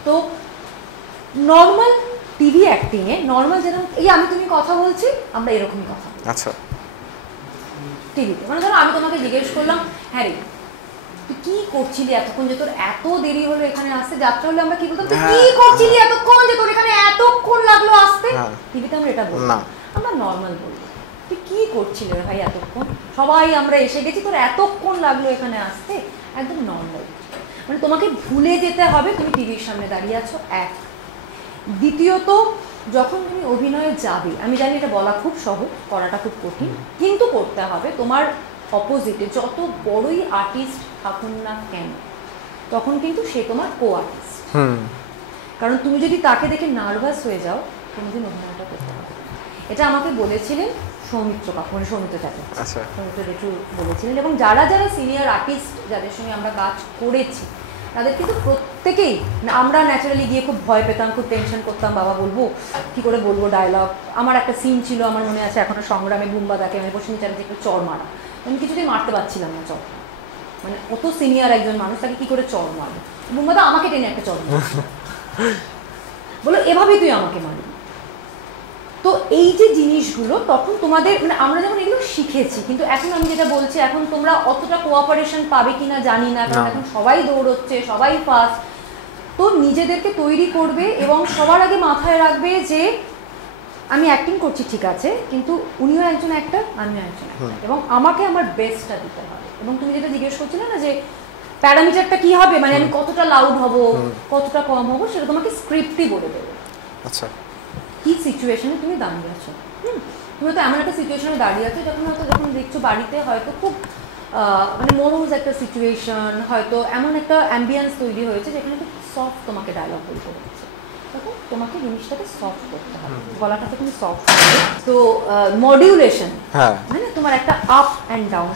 তো নর্মাল টিভি অ্যাক্টিং এ নর্মাল যেরকম এই আমি তুমি কথা বলছি আমরা এরকমই কথা বলি, আচ্ছা টিভিতে, মানে ধরো আমি তোমাকে জিজ্ঞেস করলাম হ্যাঁ রে তুই কি করছিলি এতক্ষণ, যে তোর এত দেরি হলো এখানে আসতে, যাত্রা হলে আমরা কি বলতাম তুই কি করছিলি এতক্ষণ, যে তোর এখানে এতক্ষণ লাগলো আসতে, টিভিতে আমরা এটা বলি না, আমরা নর্মাল বলি তুই কি করছিলি রে ভাই এতক্ষণ, সবাই আমরা এসে গেছি তোর এতক্ষণ লাগলো এখানে আসতে, একদম নর্মাল। মানে তোমাকে ভুলে যেতে হবে তুমি টিভির সামনে দাঁড়িয়ে আছো, এক। দ্বিতীয়ত যখন তুমি অভিনয়ে যাবে, আমি জানি এটা বলা খুব সহজ, করাটা খুব কঠিন, কিন্তু করতে হবে, তোমার অপোজিটে যত বড়ই আর্টিস্ট থাকুন না কেন তখন কিন্তু সে তোমার কো আর্টিস্ট, কারণ তুমি যদি তাকে দেখে নার্ভাস হয়ে যাও কোনোদিন অভিনয়টা করতে হবে। এটা আমাকে বলেছিলেন সৌমিত্র চ্যাটার্জি, সৌমিত্র জেঠু বলেছিলেন, এবং যারা যারা সিনিয়র আর্টিস্ট যাদের সঙ্গে আমরা কাজ করেছি তাদের কিন্তু প্রত্যেকেই, আমরা ন্যাচারালি গিয়ে খুব ভয় পেতাম, খুব টেনশন করতাম, বাবা বলবো কি করে বলবো ডায়লগ। আমার একটা সিন ছিল আমার মনে আছে এখনো, সংগ্রামে বুম্বাদাকে আমি বসে চ্যাটার্জি একটু চর মারা, আমি কিছুতেই মারতে পারছিলাম না চর, মানে অত সিনিয়র একজন মানুষ তাকে কি করে চর মারবে, বুম্বাদা আমাকে টেনে একটা চর বলো এভাবেই তুই আমাকে মারবি। তো এই যে জিনিসগুলো তখন তোমাদের মানে আমরা যেমন এগুলো শিখেছি, কিন্তু এখন আমি যেটা বলছি এখন তোমরা অতটা কোঅপারেশন পাবে কিনা জানি না, কারণ এখন সবাই দৌড়চ্ছে, সবাই ফাস্ট, তো নিজেদেরকে তৈরি করবে এবং সবার আগে মাথায় রাখবে যে আমি অ্যাক্টিং করছি ঠিক আছে, কিন্তু উনিও একজন অ্যাক্টর, আমিও একজন অ্যাক্টর, এবং আমাকে আমার বেস্টটা দিতে হবে। এবং তুমি যেটা জিজ্ঞেস করছিলে না যে প্যারামিটারটা কি হবে, মানে আমি কতটা লাউড হব কতটা কম হবো, সেটা তোমাকে স্ক্রিপ্টই বলে দেবে। আচ্ছা, কি সিচুয়েশনে তুমি দাঁড়িয়ে আছো, তুমি তো এমন একটা সিচুয়েশনে দাঁড়িয়ে আছো যখন দেখছো বাড়িতে হয়তো খুব মানে মনোজ একটা সিচুয়েশন, হয়তো এমন একটা অ্যাম্বিয়েন্স তৈরি হয়েছে যেখানে খুব সফট তোমাকে ডায়লগ বলতে হচ্ছে, তখন তোমাকে জিনিসটাকে সফট করতে হবে, গলাটাকে তুমি সফট করবে। তো মডিউলেশন মানে তোমার একটা আপ অ্যান্ড ডাউন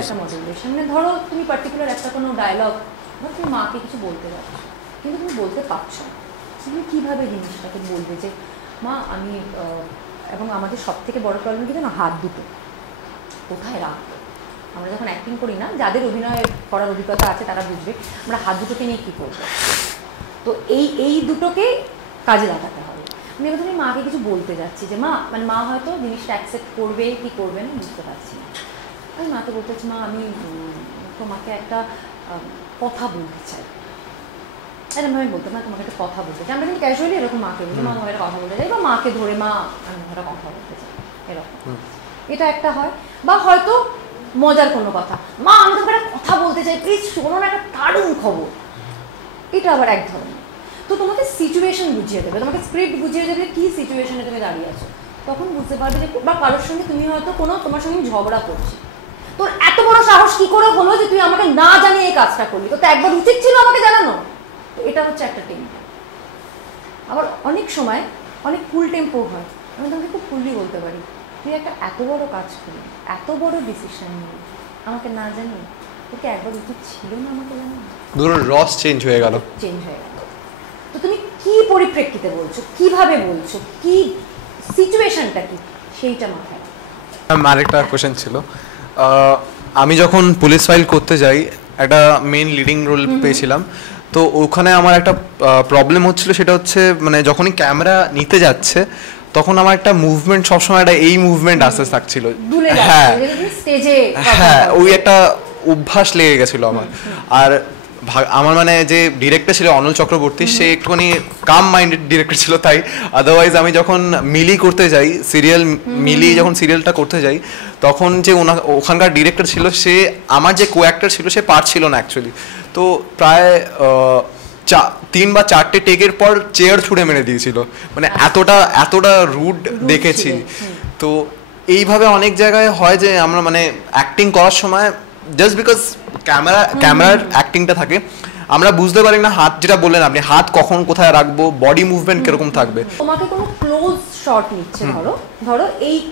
একটা মডিউলেশন, মানে ধরো তুমি পার্টিকুলার একটা কোনো ডায়লগ তুমি মাকে কিছু বলতে পারছো কিন্তু তুমি বলতে পারছো না, তুমি কীভাবে জিনিসটাকে বলবে যে মা আমি, এবং আমাদের সব থেকে বড় প্রবলেম কি জানো, হাত দুটো কোথায় রাখবো। আমরা যখন অ্যাক্টিং করি না, যাদের অভিনয় করার অভিজ্ঞতা আছে তারা বুঝবে আমরা হাত দুটোকে নিয়ে কী করবো। তো এই দুটোকে কাজে লাগাতে হবে। আমি এবার তুমি মাকে কিছু বলতে যাচ্ছি যে মা, মানে মা হয়তো জিনিসটা অ্যাকসেপ্ট করবে কি করবে না বুঝতে পারছি না। আমি মাকে বলতে চাচ্ছি মা আমি তোমাকে একটা কথা বলতে চাই, এরকম আমি বলতে না তোমাকে একটা কথা বলতে চাই। আমরা কিন্তু ক্যাজুয়ালি এরকম মাকে বলি মা তোমাকে একটা কথা বলতে চাই, বা মাকে ধরে মা আমি একটা কথা বলতে চাই, এরকম এটা একটা হয়। বা হয়তো মজার কোনো কথা, মা আমি তোমাকে একটা কথা বলতে চাই প্লিজ শোনো না, একটা দারুণ খবর, এটা আবার এক ধরনের। তো তোমাকে সিচুয়েশন বুঝিয়ে দেবে, তোমাকে স্ক্রিপ্ট বুঝিয়ে দেবে কী সিচুয়েশনে তুমি দাঁড়িয়ে আছো, তখন বুঝতে পারবে যে, বা কারোর সঙ্গে তুমি হয়তো তোমার সঙ্গে ঝগড়া করছি, তোর এত বড় সাহস কি করে হলো যে তুই আমাকে না জানিয়ে এই কাজটা করলি, তো একবার উচিত ছিল আমাকে জানানো। তো এটা হচ্ছে একটা টেম্পো। আবার অনেক সময় অনেক ফুল টেম্পো হয়, আমি তোমাকে খুব ফুললি বলতে পারি তুই একটা এত বড় কাজ করলি, এত বড় ডিসিশন নিলি, আমাকে না জানিয়ে, তোকে একবার উচিত ছিল না আমাকে জানানো। ধরুন রস চেঞ্জ হয়ে গেল, তো তুমি কি পরিপ্রেক্ষিতে বলছো, কিভাবে বলছো, কি সিচুয়েশনটা কি, সেইটা মাথায়। আরেকটা কোশ্চেন ছিল, আমি যখন পুলিশ ফাইল করতে যাই একটা মেন লিডিং রোল পেয়েছিলাম, তো ওখানে আমার একটা প্রবলেম হচ্ছিল, সেটা হচ্ছে মানে যখনই ক্যামেরা নিতে যাচ্ছে তখন আমার একটা মুভমেন্ট সবসময় একটা এই মুভমেন্ট আসতে থাকছিল, হ্যাঁ হ্যাঁ ওই একটা অভ্যাস লেগে গেছিলো আমার। আর আমার মানে যে ডিরেক্টর ছিল অনল চক্রবর্তী, সে একটুখানি কাম মাইন্ডেড ডিরেক্টর ছিল, তাই আদারওয়াইজ আমি যখন মিলি করতে যাই সিরিয়াল, মিলি যখন সিরিয়ালটা করতে যাই তখন যে ওখানকার ডিরেক্টর ছিল, সে আমার যে কো অ্যাক্টর ছিল সে পারছিল না অ্যাকচুয়ালি। তো প্রায় 3 বা 4টে টেকের পর চেয়ার ছুঁড়ে মেরে দিয়েছিল, মানে এতটা রুড দেখেছি। তো এইভাবে অনেক জায়গায় হয় যে আমরা মানে অ্যাক্টিং করার সময় জাস্ট বিকজ ক্যামেরার অ্যাক্টিংটা থাকে, আমরা বুঝতে পারি না হাত, যেটা বললেন আপনি, হাত কখন কোথায় রাখবো, বডি মুভমেন্ট কিরকম থাকবে। তোমাকে কোনো ক্লোজ শট নিচ্ছে, ধরো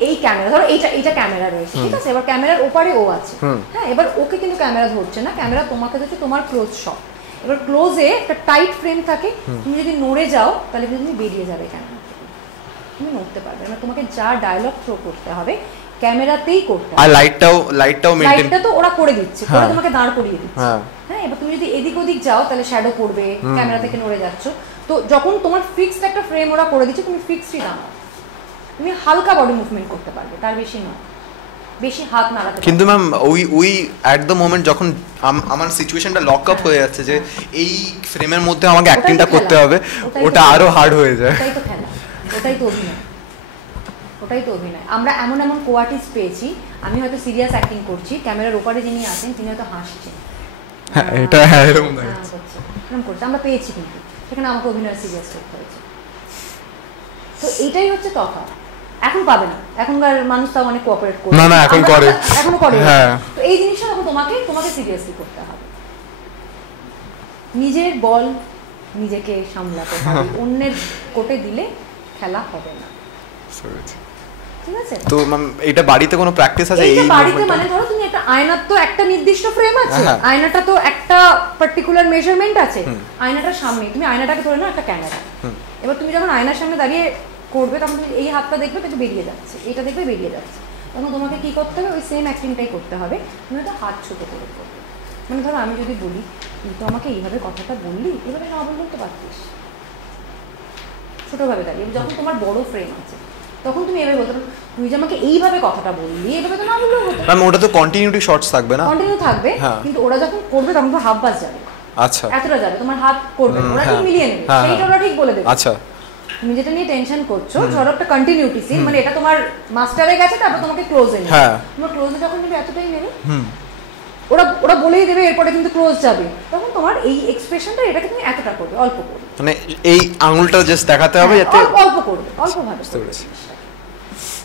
এই ক্যামেরা, ধরো এইটা ক্যামেরা রয়েছে, ঠিক আছে, এবার ক্যামেরার ওপারে ও আছে, হ্যাঁ, এবার ওকে কিন্তু ক্যামেরা ধরছে না, ক্যামেরা তোমাকে ধরছে, তোমার ক্লোজ শট। এবার ক্লোজে একটা টাইট ফ্রেম থাকে, তুমি যদি নড়ে যাও তাহলে কিন্তু তুমি বেরিয়ে যাবে ক্যামেরা থেকে, তুমি নড়তে পারবে না। তোমাকে যা ডায়লগ থ্রো করতে হবে ক্যামেরাতেই করতে হবে। আর লাইটটাও মেইনটেইন, লাইটটা তো ওরা করে দিচ্ছে, করে তোমাকে দাঁড় করিয়ে দিচ্ছে, হ্যাঁ। এবার তুমি যদি এদিক ওদিক যাও তাহলে শ্যাডো পড়বে, ক্যামেরা থেকে নড়ে যাচ্ছ। তো যখন তোমার ফিক্সড একটা ফ্রেম ওরা করে দিচ্ছে, তুমি ফিক্সডই দাঁড়াও, তুমি হালকা বডি মুভমেন্ট করতে পারবে, তার বেশি নয়, বেশি হাত নাড়াতে। কিন্তু ম্যাম ওই অ্যাট দ্য মোমেন্ট যখন আমার সিচুয়েশনটা লক আপ হয়ে যাচ্ছে যে এই ফ্রেমের মধ্যে আমাকে অ্যাক্টিংটা করতে হবে, ওটা আরো হার্ড হয়ে যায়। ওটাই তো খেলা, ওটাই তো অভিনয়, ওটাই তো অভিনয়। আমরা এমন কো আর্টিস্ট পেয়েছি, আমি হয়তো সিরিয়াস অ্যাক্টিং করছি, ক্যামেরার ওপারে যিনি আছেন তিনি হয়তো হাসছেন, এটা এরকম করছে, আমরা পেয়েছি, কিন্তু সেখানে আমাকে অভিনয় সিরিয়াস করতে হয়েছে। তো এইটাই হচ্ছে তফাৎ। এখন পাবে না, এখনকার মানুষ তাও অনেক কোঅপারেট করে, না এখন করে, এখনো করে। হ্যাঁ, তো এই জিনিসটা এখন তোমাকে সিরিয়াসলি করতে হবে, নিজের বল নিজেকে সামলাতে হবে, অন্যের কোটে দিলে খেলা হবে না, ঠিক আছে? তো ম্যাম এটা বাড়িতে কোনো প্র্যাকটিস আছে? এই বাড়িতে মানে ধরো তুমি একটা আয়নার তো একটা নির্দিষ্ট ফ্রেম আছে, আয়নাটা তো একটা পার্টিকুলার মেজারমেন্ট আছে, আয়নাটার সামনে তুমি আয়নাটাকে ধরে নাও একটা ক্যামেরা, এবার তুমি যখন আয়নার সামনে দাঁড়িয়ে করবে তখন তুমি এই হাতটা দেখবে তো বেরিয়ে যাচ্ছে, এটা দেখবে বেরিয়ে যাচ্ছে, তখন তোমাকে কি করতে হবে, ওই সেম অ্যাক্টিংটাই করতে হবে, তুমি তো হাত ছোট করে করবে। মানে ধরো আমি যদি বলি তুই তো আমাকে এইভাবে কথাটা বললি, এভাবে না বললেও তো পারতিস, ছোটোভাবে দাঁড়িয়ে। যখন তোমার বড় ফ্রেম আছে তখন তুমি এভাবে বলতে পারো, তুই যে আমাকে এইভাবে কথাটা বললি, এভাবে তো না বললেও হতো। ম্যাম ওটা তো কন্টিনিউটি শর্টস থাকবে না? কন্টিনিউ থাকবে, কিন্তু ওরা যখন করবে তখন তো হাফ বাস যাবে, আচ্ছা এতটা যাবে, তোমার হাত করবে, ওরা ঠিক মিলিয়ে নেবে, সেইটা ওরা ঠিক বলে দেবে। আচ্ছা, তুমি যেটা নিয়ে টেনশন করছো, ধরো একটা কন্টিনিউটি সিন, মানে এটা তোমার মাস্টারে গেছে, তারপর তোমাকে ক্লোজে নেবে, তোমার ক্লোজে যখন নেবে এতটাই নেবে, ওরা বলেই দেবে এরপরে কিন্তু ক্লোজ যাবে, তখন তোমার এই এক্সপ্রেশনটা এটাকে তুমি এতটা করবে, অল্প করবে, মানে এই আঙুলটা জাস্ট দেখাতে হবে যাতে অল্প করবে, অল্প ভাবে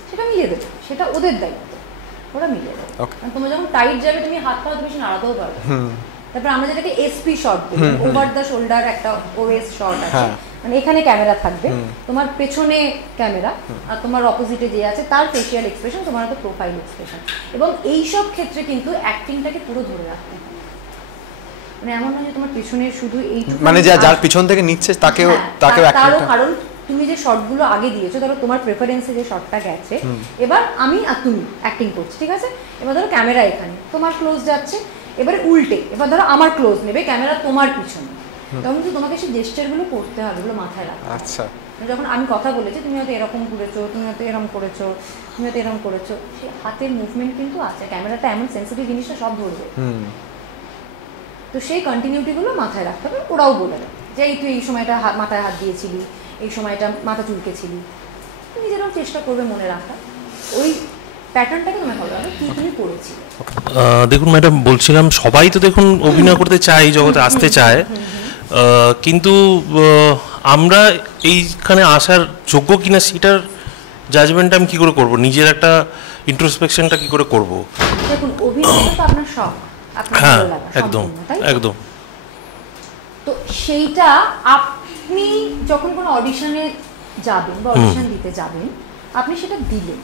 সেটা মিলিয়ে দেবে, সেটা ওদের দায়িত্ব, ওরা মিলিয়ে দেবে। তোমার যখন টাইট যাবে তুমি হাত পা বেশি নাড়াতেও পারবে। তারপর আমরা যেটাকে এসপি শট বলি, ওভার দ্য শোল্ডার একটা ওএস শট আছে, মানে এখানে ক্যামেরা থাকবে, তোমার পেছনে ক্যামেরা, আর তোমার অপোজিটে যে আছে তার ফেশিয়াল এক্সপ্রেশন, তোমার হয়তো প্রোফাইল এক্সপ্রেশন, এবং এই সব ক্ষেত্রে কিন্তু অ্যাক্টিংটাকে পুরো ধরে রাখতে হবে, মানে এমন নয় যে তোমার পেছনে শুধু এইটুকু, মানে যার পিছন থেকে নিচ্ছে তাকেও তারও অ্যাক্টিংটা, কারণ তুমি যে শটগুলো আগে দিয়েছো, ধরো তোমার প্রেফারেন্সে যে শটটা গেছে, এবার আমি আর তুমি অ্যাক্টিং করছি, ঠিক আছে, এবার ধরো ক্যামেরা এখানে, তোমার ক্লোজ যাচ্ছে, এবারে উল্টে, এবার ধরো আমার ক্লোজ নেবে ক্যামেরা তোমার পিছনে, তখন কিন্তু তোমাকে সেই জেস্টারগুলো করতে হবে, এগুলো মাথায় রাখতে। আচ্ছা, যখন আমি কথা বলেছি তুমি হয়তো এরকম ঘুরেছো, তুমি হয়তো এরকম করেছো, তুমি হয়তো এরকম করেছো, সেই হাতের মুভমেন্ট কিন্তু আছে, ক্যামেরাটা এমন সেন্সিটিভ জিনিসটা সব ধরবে, তো সেই কন্টিনিউটিগুলো মাথায় রাখতে হবে। ওরাও বলে দেয় যে এই তুই এই সময়টা মাথায় হাত দিয়েছিলি, এই সময়টা মাথা চুলকেছিলি, নিজেরাও চেষ্টা করবে মনে রাখা, ওই প্যাটার্নটাকে তোমায় ভালো লাগবে, কি তুমি করেছিলে। দেখুন ম্যাডাম, বলছিলাম সবাই তো দেখুন অভিনয় করতে চায়, জগতে আসতে চায়, কিন্তু আমরা এইখানে আসার যোগ্য কিনা সেটার জাজমেন্টটা আমি কী করে করব, নিজের একটা ইন্ট্রোস্পেকশনটা কী করে করব। দেখুন অভিনয়টা তো আপনার শখ, আপনার হ্যাঁ ভালো লাগা, একদম একদম। তো সেইটা আপনি যখন কোনো অডিশনে যাবেন বা অডিশন দিতে যাবেন, আপনি সেটা দিলেন,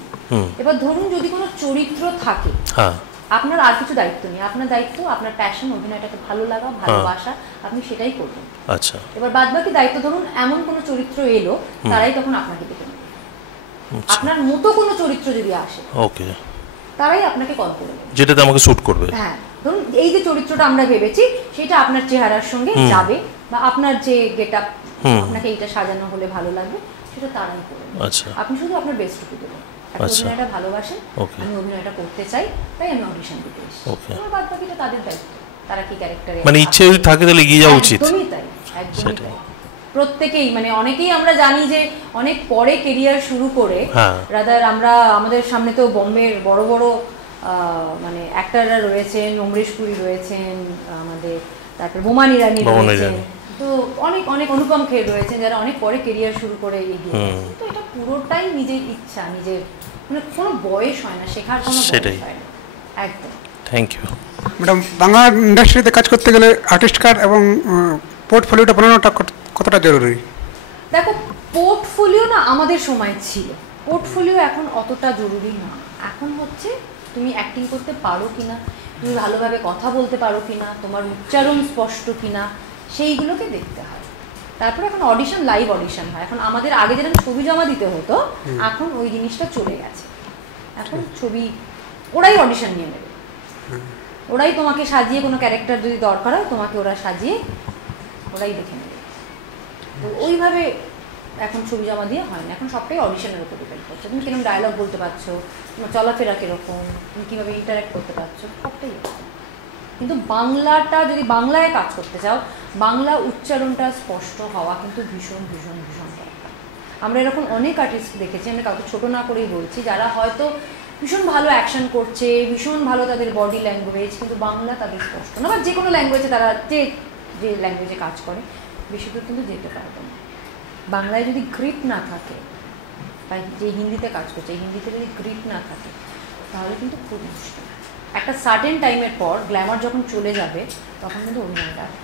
এবার ধরুন যদি কোনো চরিত্র থাকে, আপনার আর কিছু দায়িত্ব নেই, আপনার দায়িত্ব আপনার প্যাশন, অভিনয়টাকে ভালো লাগা, ভালোবাসা, আপনি সেটাই করবেন। আচ্ছা, এবার বাদ বাকি দায়িত্ব ধরুন এমন কোনো চরিত্র এলো, তারাই তখন আপনাকে দেখে নেবে। আপনার মতো কোনো চরিত্র যদি আসে, ওকে, তারাই আপনাকে কল করবে, যেটাতে আমাকে শুট করবে। হ্যাঁ, ধরুন এই যে চরিত্রটা আমরা ভেবেছি সেটা আপনার চেহারার সঙ্গে যাবে, বা আপনার যে গেটআপ, আপনাকে এইটা সাজানো হলে ভালো লাগবে, সেটা তারাই করবে। আচ্ছা, আপনি শুধু আপনার বেস্টটুকু দেবেন। অভিনয়টা ভালোবাসেন, আমি অভিনয়টা করতে চাই, তাই আমি অডিশন দিতে এসেছি, বাদ বাকিটা তাদের দায়িত্ব, তারা কি ক্যারেক্টারে, মানে ইচ্ছে যদি থাকে তাহলে এগিয়ে যাওয়া উচিত। একদমই তাই, একদমই তাই। প্রত্যেকেই, মানে অনেকেই আমরা জানি যে অনেক পরে কেরিয়ার শুরু করে, রাদার আমরা আমাদের সামনে তো বোম্বের বড় বড় মানে অ্যাক্টররা রয়েছেন, অমরেশ পুরী রয়েছেন আমাদের, তারপর বোমান ইরানি রয়েছেন, তো অনেক অনেক অনুপম খের রয়েছেন, যারা অনেক পরে কেরিয়ার শুরু করে এগিয়ে গেছেন। তো এটা পুরোটাই নিজের ইচ্ছা, নিজের, মানে কোনো বয়স হয় না, শেখার কোনো বয়স হয় না। একদম, থ্যাংক ইউ ম্যাডাম। বাংলা ইন্ডাস্ট্রিতে কাজ করতে গেলে আর্টিস্ট কার্ড এবং পোর্টফোলিওটা বানানোটা কতটা জরুরি? দেখো, পোর্টফোলিও না আমাদের সময় ছিল, পোর্টফোলিও এখন অতটা জরুরি না। এখন হচ্ছে তুমি অ্যাক্টিং করতে পারো কিনা, তুমি ভালোভাবে কথা বলতে পারো কিনা, তোমার উচ্চারণ স্পষ্ট কিনা, সেইগুলোকে দেখতে হয়। তারপরে এখন অডিশন, লাইভ অডিশন হয়। এখন আমাদের আগে যেরকম ছবি জমা দিতে হতো, এখন ওই জিনিসটা চলে গেছে। এখন ছবি ওরাই অডিশন নিয়ে নেবে, ওরাই তোমাকে সাজিয়ে, কোনো ক্যারেক্টার যদি দরকার হয় তোমাকে ওরা সাজিয়ে ওরাই দেখে নেবে। তো ওইভাবে এখন ছবি জমা দিয়ে হয় না, এখন সবটাই অডিশনের উপর ডিপেন্ড করছে। তুমি কিরকম ডায়লগ বলতে পারছো, তোমার চলাফেরা কিরকম, তুমি কীভাবে ইন্টারাক্ট করতে পারছো, সবটাই। কিন্তু বাংলাটা যদি বাংলায় কাজ করতে চাও, বাংলা উচ্চারণটা স্পষ্ট হওয়া কিন্তু ভীষণ ভীষণ ভীষণ দরকার। আমরা এরকম অনেক আর্টিস্ট দেখেছি, আমি কাউকে ছোটো না করেই বলছি, যারা হয়তো ভীষণ ভালো অ্যাকশন করছে, ভীষণ ভালো তাদের বডি ল্যাঙ্গুয়েজ, কিন্তু বাংলা তাদের স্পষ্ট না, বা যে কোনো ল্যাঙ্গুয়েজে তারা যে ল্যাঙ্গুয়েজে কাজ করে বেশি দূর কিন্তু যেতে পারবে না। বাংলায় যদি গ্রিপ না থাকে, বা যে হিন্দিতে কাজ করছে হিন্দিতে যদি গ্রিপ না থাকে, তাহলে কিন্তু খুব মুশকিল। একটা সার্টেন টাইমের পর গ্ল্যামার যখন চলে যাবে, তখন কিন্তু অভিনয়টাকে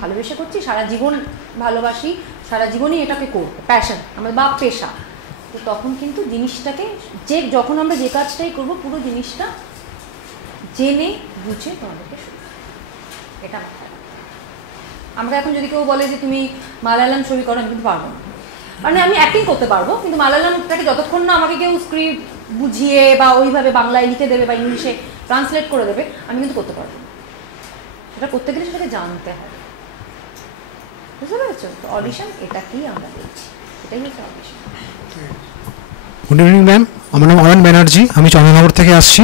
ভালোবেসে করছি, সারা জীবন ভালোবাসি, সারা জীবনই এটাকে করবো, প্যাশন আমাদের বা পেশা, তো তখন কিন্তু জিনিসটাকে যখন আমরা যে কাজটাই করবো, পুরো জিনিসটা জেনে বুঝে তোমাদেরকে এটা মাথায়। আমাকে এখন যদি কেউ বলে যে তুমি মালায়ালাম ছবি করো, আমি কিন্তু পারবো না, মানে আমি অ্যাক্টিং করতে পারবো, কিন্তু মালায়ালামটাকে যতক্ষণ না আমাকে কেউ স্ক্রিপ্ট বুঝিয়ে বা ওইভাবে বাংলায় লিখে দেবে বা ইংলিশে ট্রান্সলেট করে দেবে, আমি কিন্তু করতে পারবো না। সেটা করতে গেলে সেটাকে জানতে হবে, বুঝতে পেরেছো? তো অডিশন এটাকেই আমরা দেখছি, এটাই হচ্ছে অডিশন। গুড ইভিনিং ম্যাম, আমার নাম অয়ন ব্যানার্জি, আমি চন্দ্রনগর থেকে আসছি।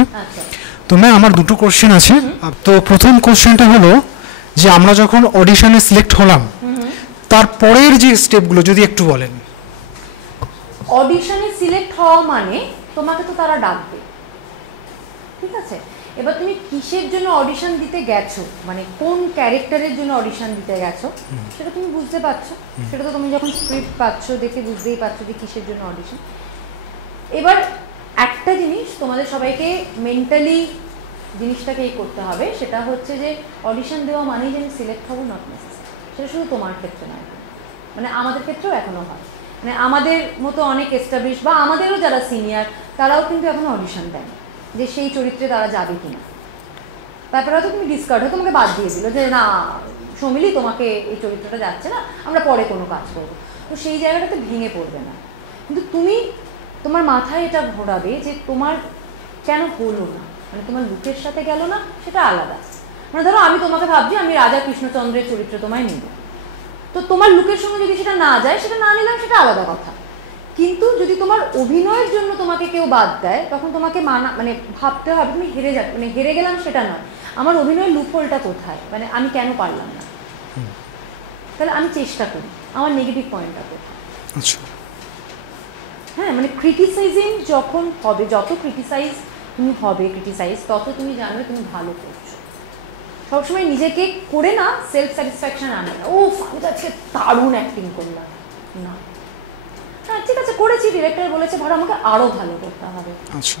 তো ম্যাম আমার দুটো কোশ্চেন আছে। তো প্রথম কোশ্চেনটা হলো যে আমরা যখন অডিশনে সিলেক্ট হলাম, তারপরের যে স্টেপগুলো যদি একটু বলেন। অডিশনে সিলেক্ট হওয়া মানে তোমাকে তো তারা ডাকবে, ঠিক আছে? এবার তুমি কিসের জন্য অডিশন দিতে গেছো, মানে কোন ক্যারেক্টারের জন্য অডিশন দিতে গেছো, সেটা তুমি বুঝতে পারছো। সেটা তো তুমি যখন স্ক্রিপ্ট পাচ্ছ দেখে বুঝতেই পারছো যে কিসের জন্য অডিশন। এবার একটা জিনিস তোমাদের সবাইকে মেন্টালি জিনিসটাকে এই করতে হবে, সেটা হচ্ছে যে অডিশন দেওয়া মানেই যে আমি সিলেক্ট হবো নট নেসেসারি। সেটা শুধু তোমার ক্ষেত্রে নয়, মানে আমাদের ক্ষেত্রেও এখনও হয়। মানে আমাদের মতো অনেক এস্টাবলিশ বা আমাদেরও যারা সিনিয়র, তারাও কিন্তু এখনও অডিশন দেয় যে সেই চরিত্রে তারা যাবে কিনা। তারপরে হয়তো তুমি ডিসকার্ড হয়ে তোমাকে বাদ দিয়ে দিল যে না সৌমিলি তোমাকে এই চরিত্রটা যাচ্ছে না, আমরা পরে কোনো কাজ করবো। তো সেই জায়গাটাতে ভেঙে পড়বে না, কিন্তু তুমি তোমার মাথায় এটা ঘোরাবে যে তোমার কেন হলো না, মানে তোমার লুকের সাথে গেল না, সেটা আলাদা। মানে ধরো আমি তোমাকে ভাবছি আমি রাজা কৃষ্ণচন্দ্রের চরিত্র তোমায় নিব, তো তোমার লুকের সঙ্গে যদি সেটা না যায়, সেটা না নিলাম, সেটা আলাদা কথা। কিন্তু যদি তোমার অভিনয়ের জন্য তোমাকে কেউ বাদ দেয়, তখন তোমাকে মানে ভাবতে হবে তুমি হেরে যাবে, মানে হেরে গেলাম সেটা নয়, আমার অভিনয়ের লুপহোলটা কোথায়, মানে আমি কেন পারলাম না, তাহলে আমি চেষ্টা করি আমার নেগেটিভ পয়েন্টটা কোথায়। আচ্ছা, হ্যাঁ, মানে ক্রিটিসাইজিং যখন হবে, যত ক্রিটিসাইজ তুমি হবে ক্রিটিসাইজ, তত তুমি জানবে তুমি ভালো করছো। সবসময় নিজেকে করে না সেলফ স্যাটিসফ্যাকশন আনে না, ও আমি তো আজকে দারুণ অ্যাক্টিং করলাম, না, হ্যাঁ ঠিক আছে করেছি, ডিরেক্টর বলেছে ভালো, আমাকে আরো ভালো করতে হবে। আচ্ছা,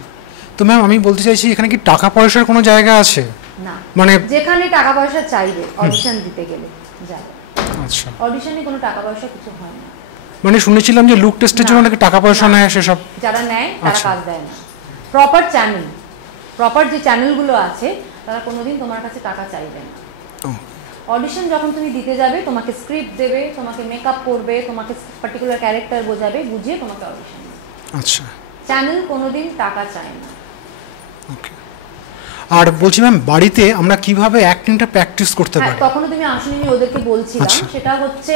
তো ম্যাম আমি বলতে চাইছি এখানে কি টাকা পয়সার কোনো জায়গা আছে? না, মানে যেখানে টাকা পয়সা চাইবে অডিশন দিতে গেলে যাবে। আচ্ছা, অডিশনে কোনো টাকা পয়সা কিছু হয় না। মানে শুনেছিলাম যে লুক টেস্টের জন্য নাকি টাকা পয়সা নেয়, সেসব যারা নেয় তারা কাজ দেয় না। প্রপার চ্যানেল, প্রপার যে চ্যানেলগুলো আছে তারা কোনোদিন তোমার কাছে টাকা চাইবে না। অডিশন যখন তুমি দিতে যাবে, তোমাকে স্ক্রিপ্ট দেবে, তোমাকে মেকআপ করবে, তোমাকে পার্টিকুলার ক্যারেক্টার বোঝাবে, বুঝিয়ে তোমাকে অডিশন দেবে। আচ্ছা, চ্যানেল কোনোদিন টাকা চায় না। আর বলছি ম্যাম, বাড়িতে আমরা কিভাবে অ্যাক্টিংটা প্র্যাকটিস করতে পারি? তখনও তুমি আসলে আমি ওদেরকে বলছিলাম, সেটা হচ্ছে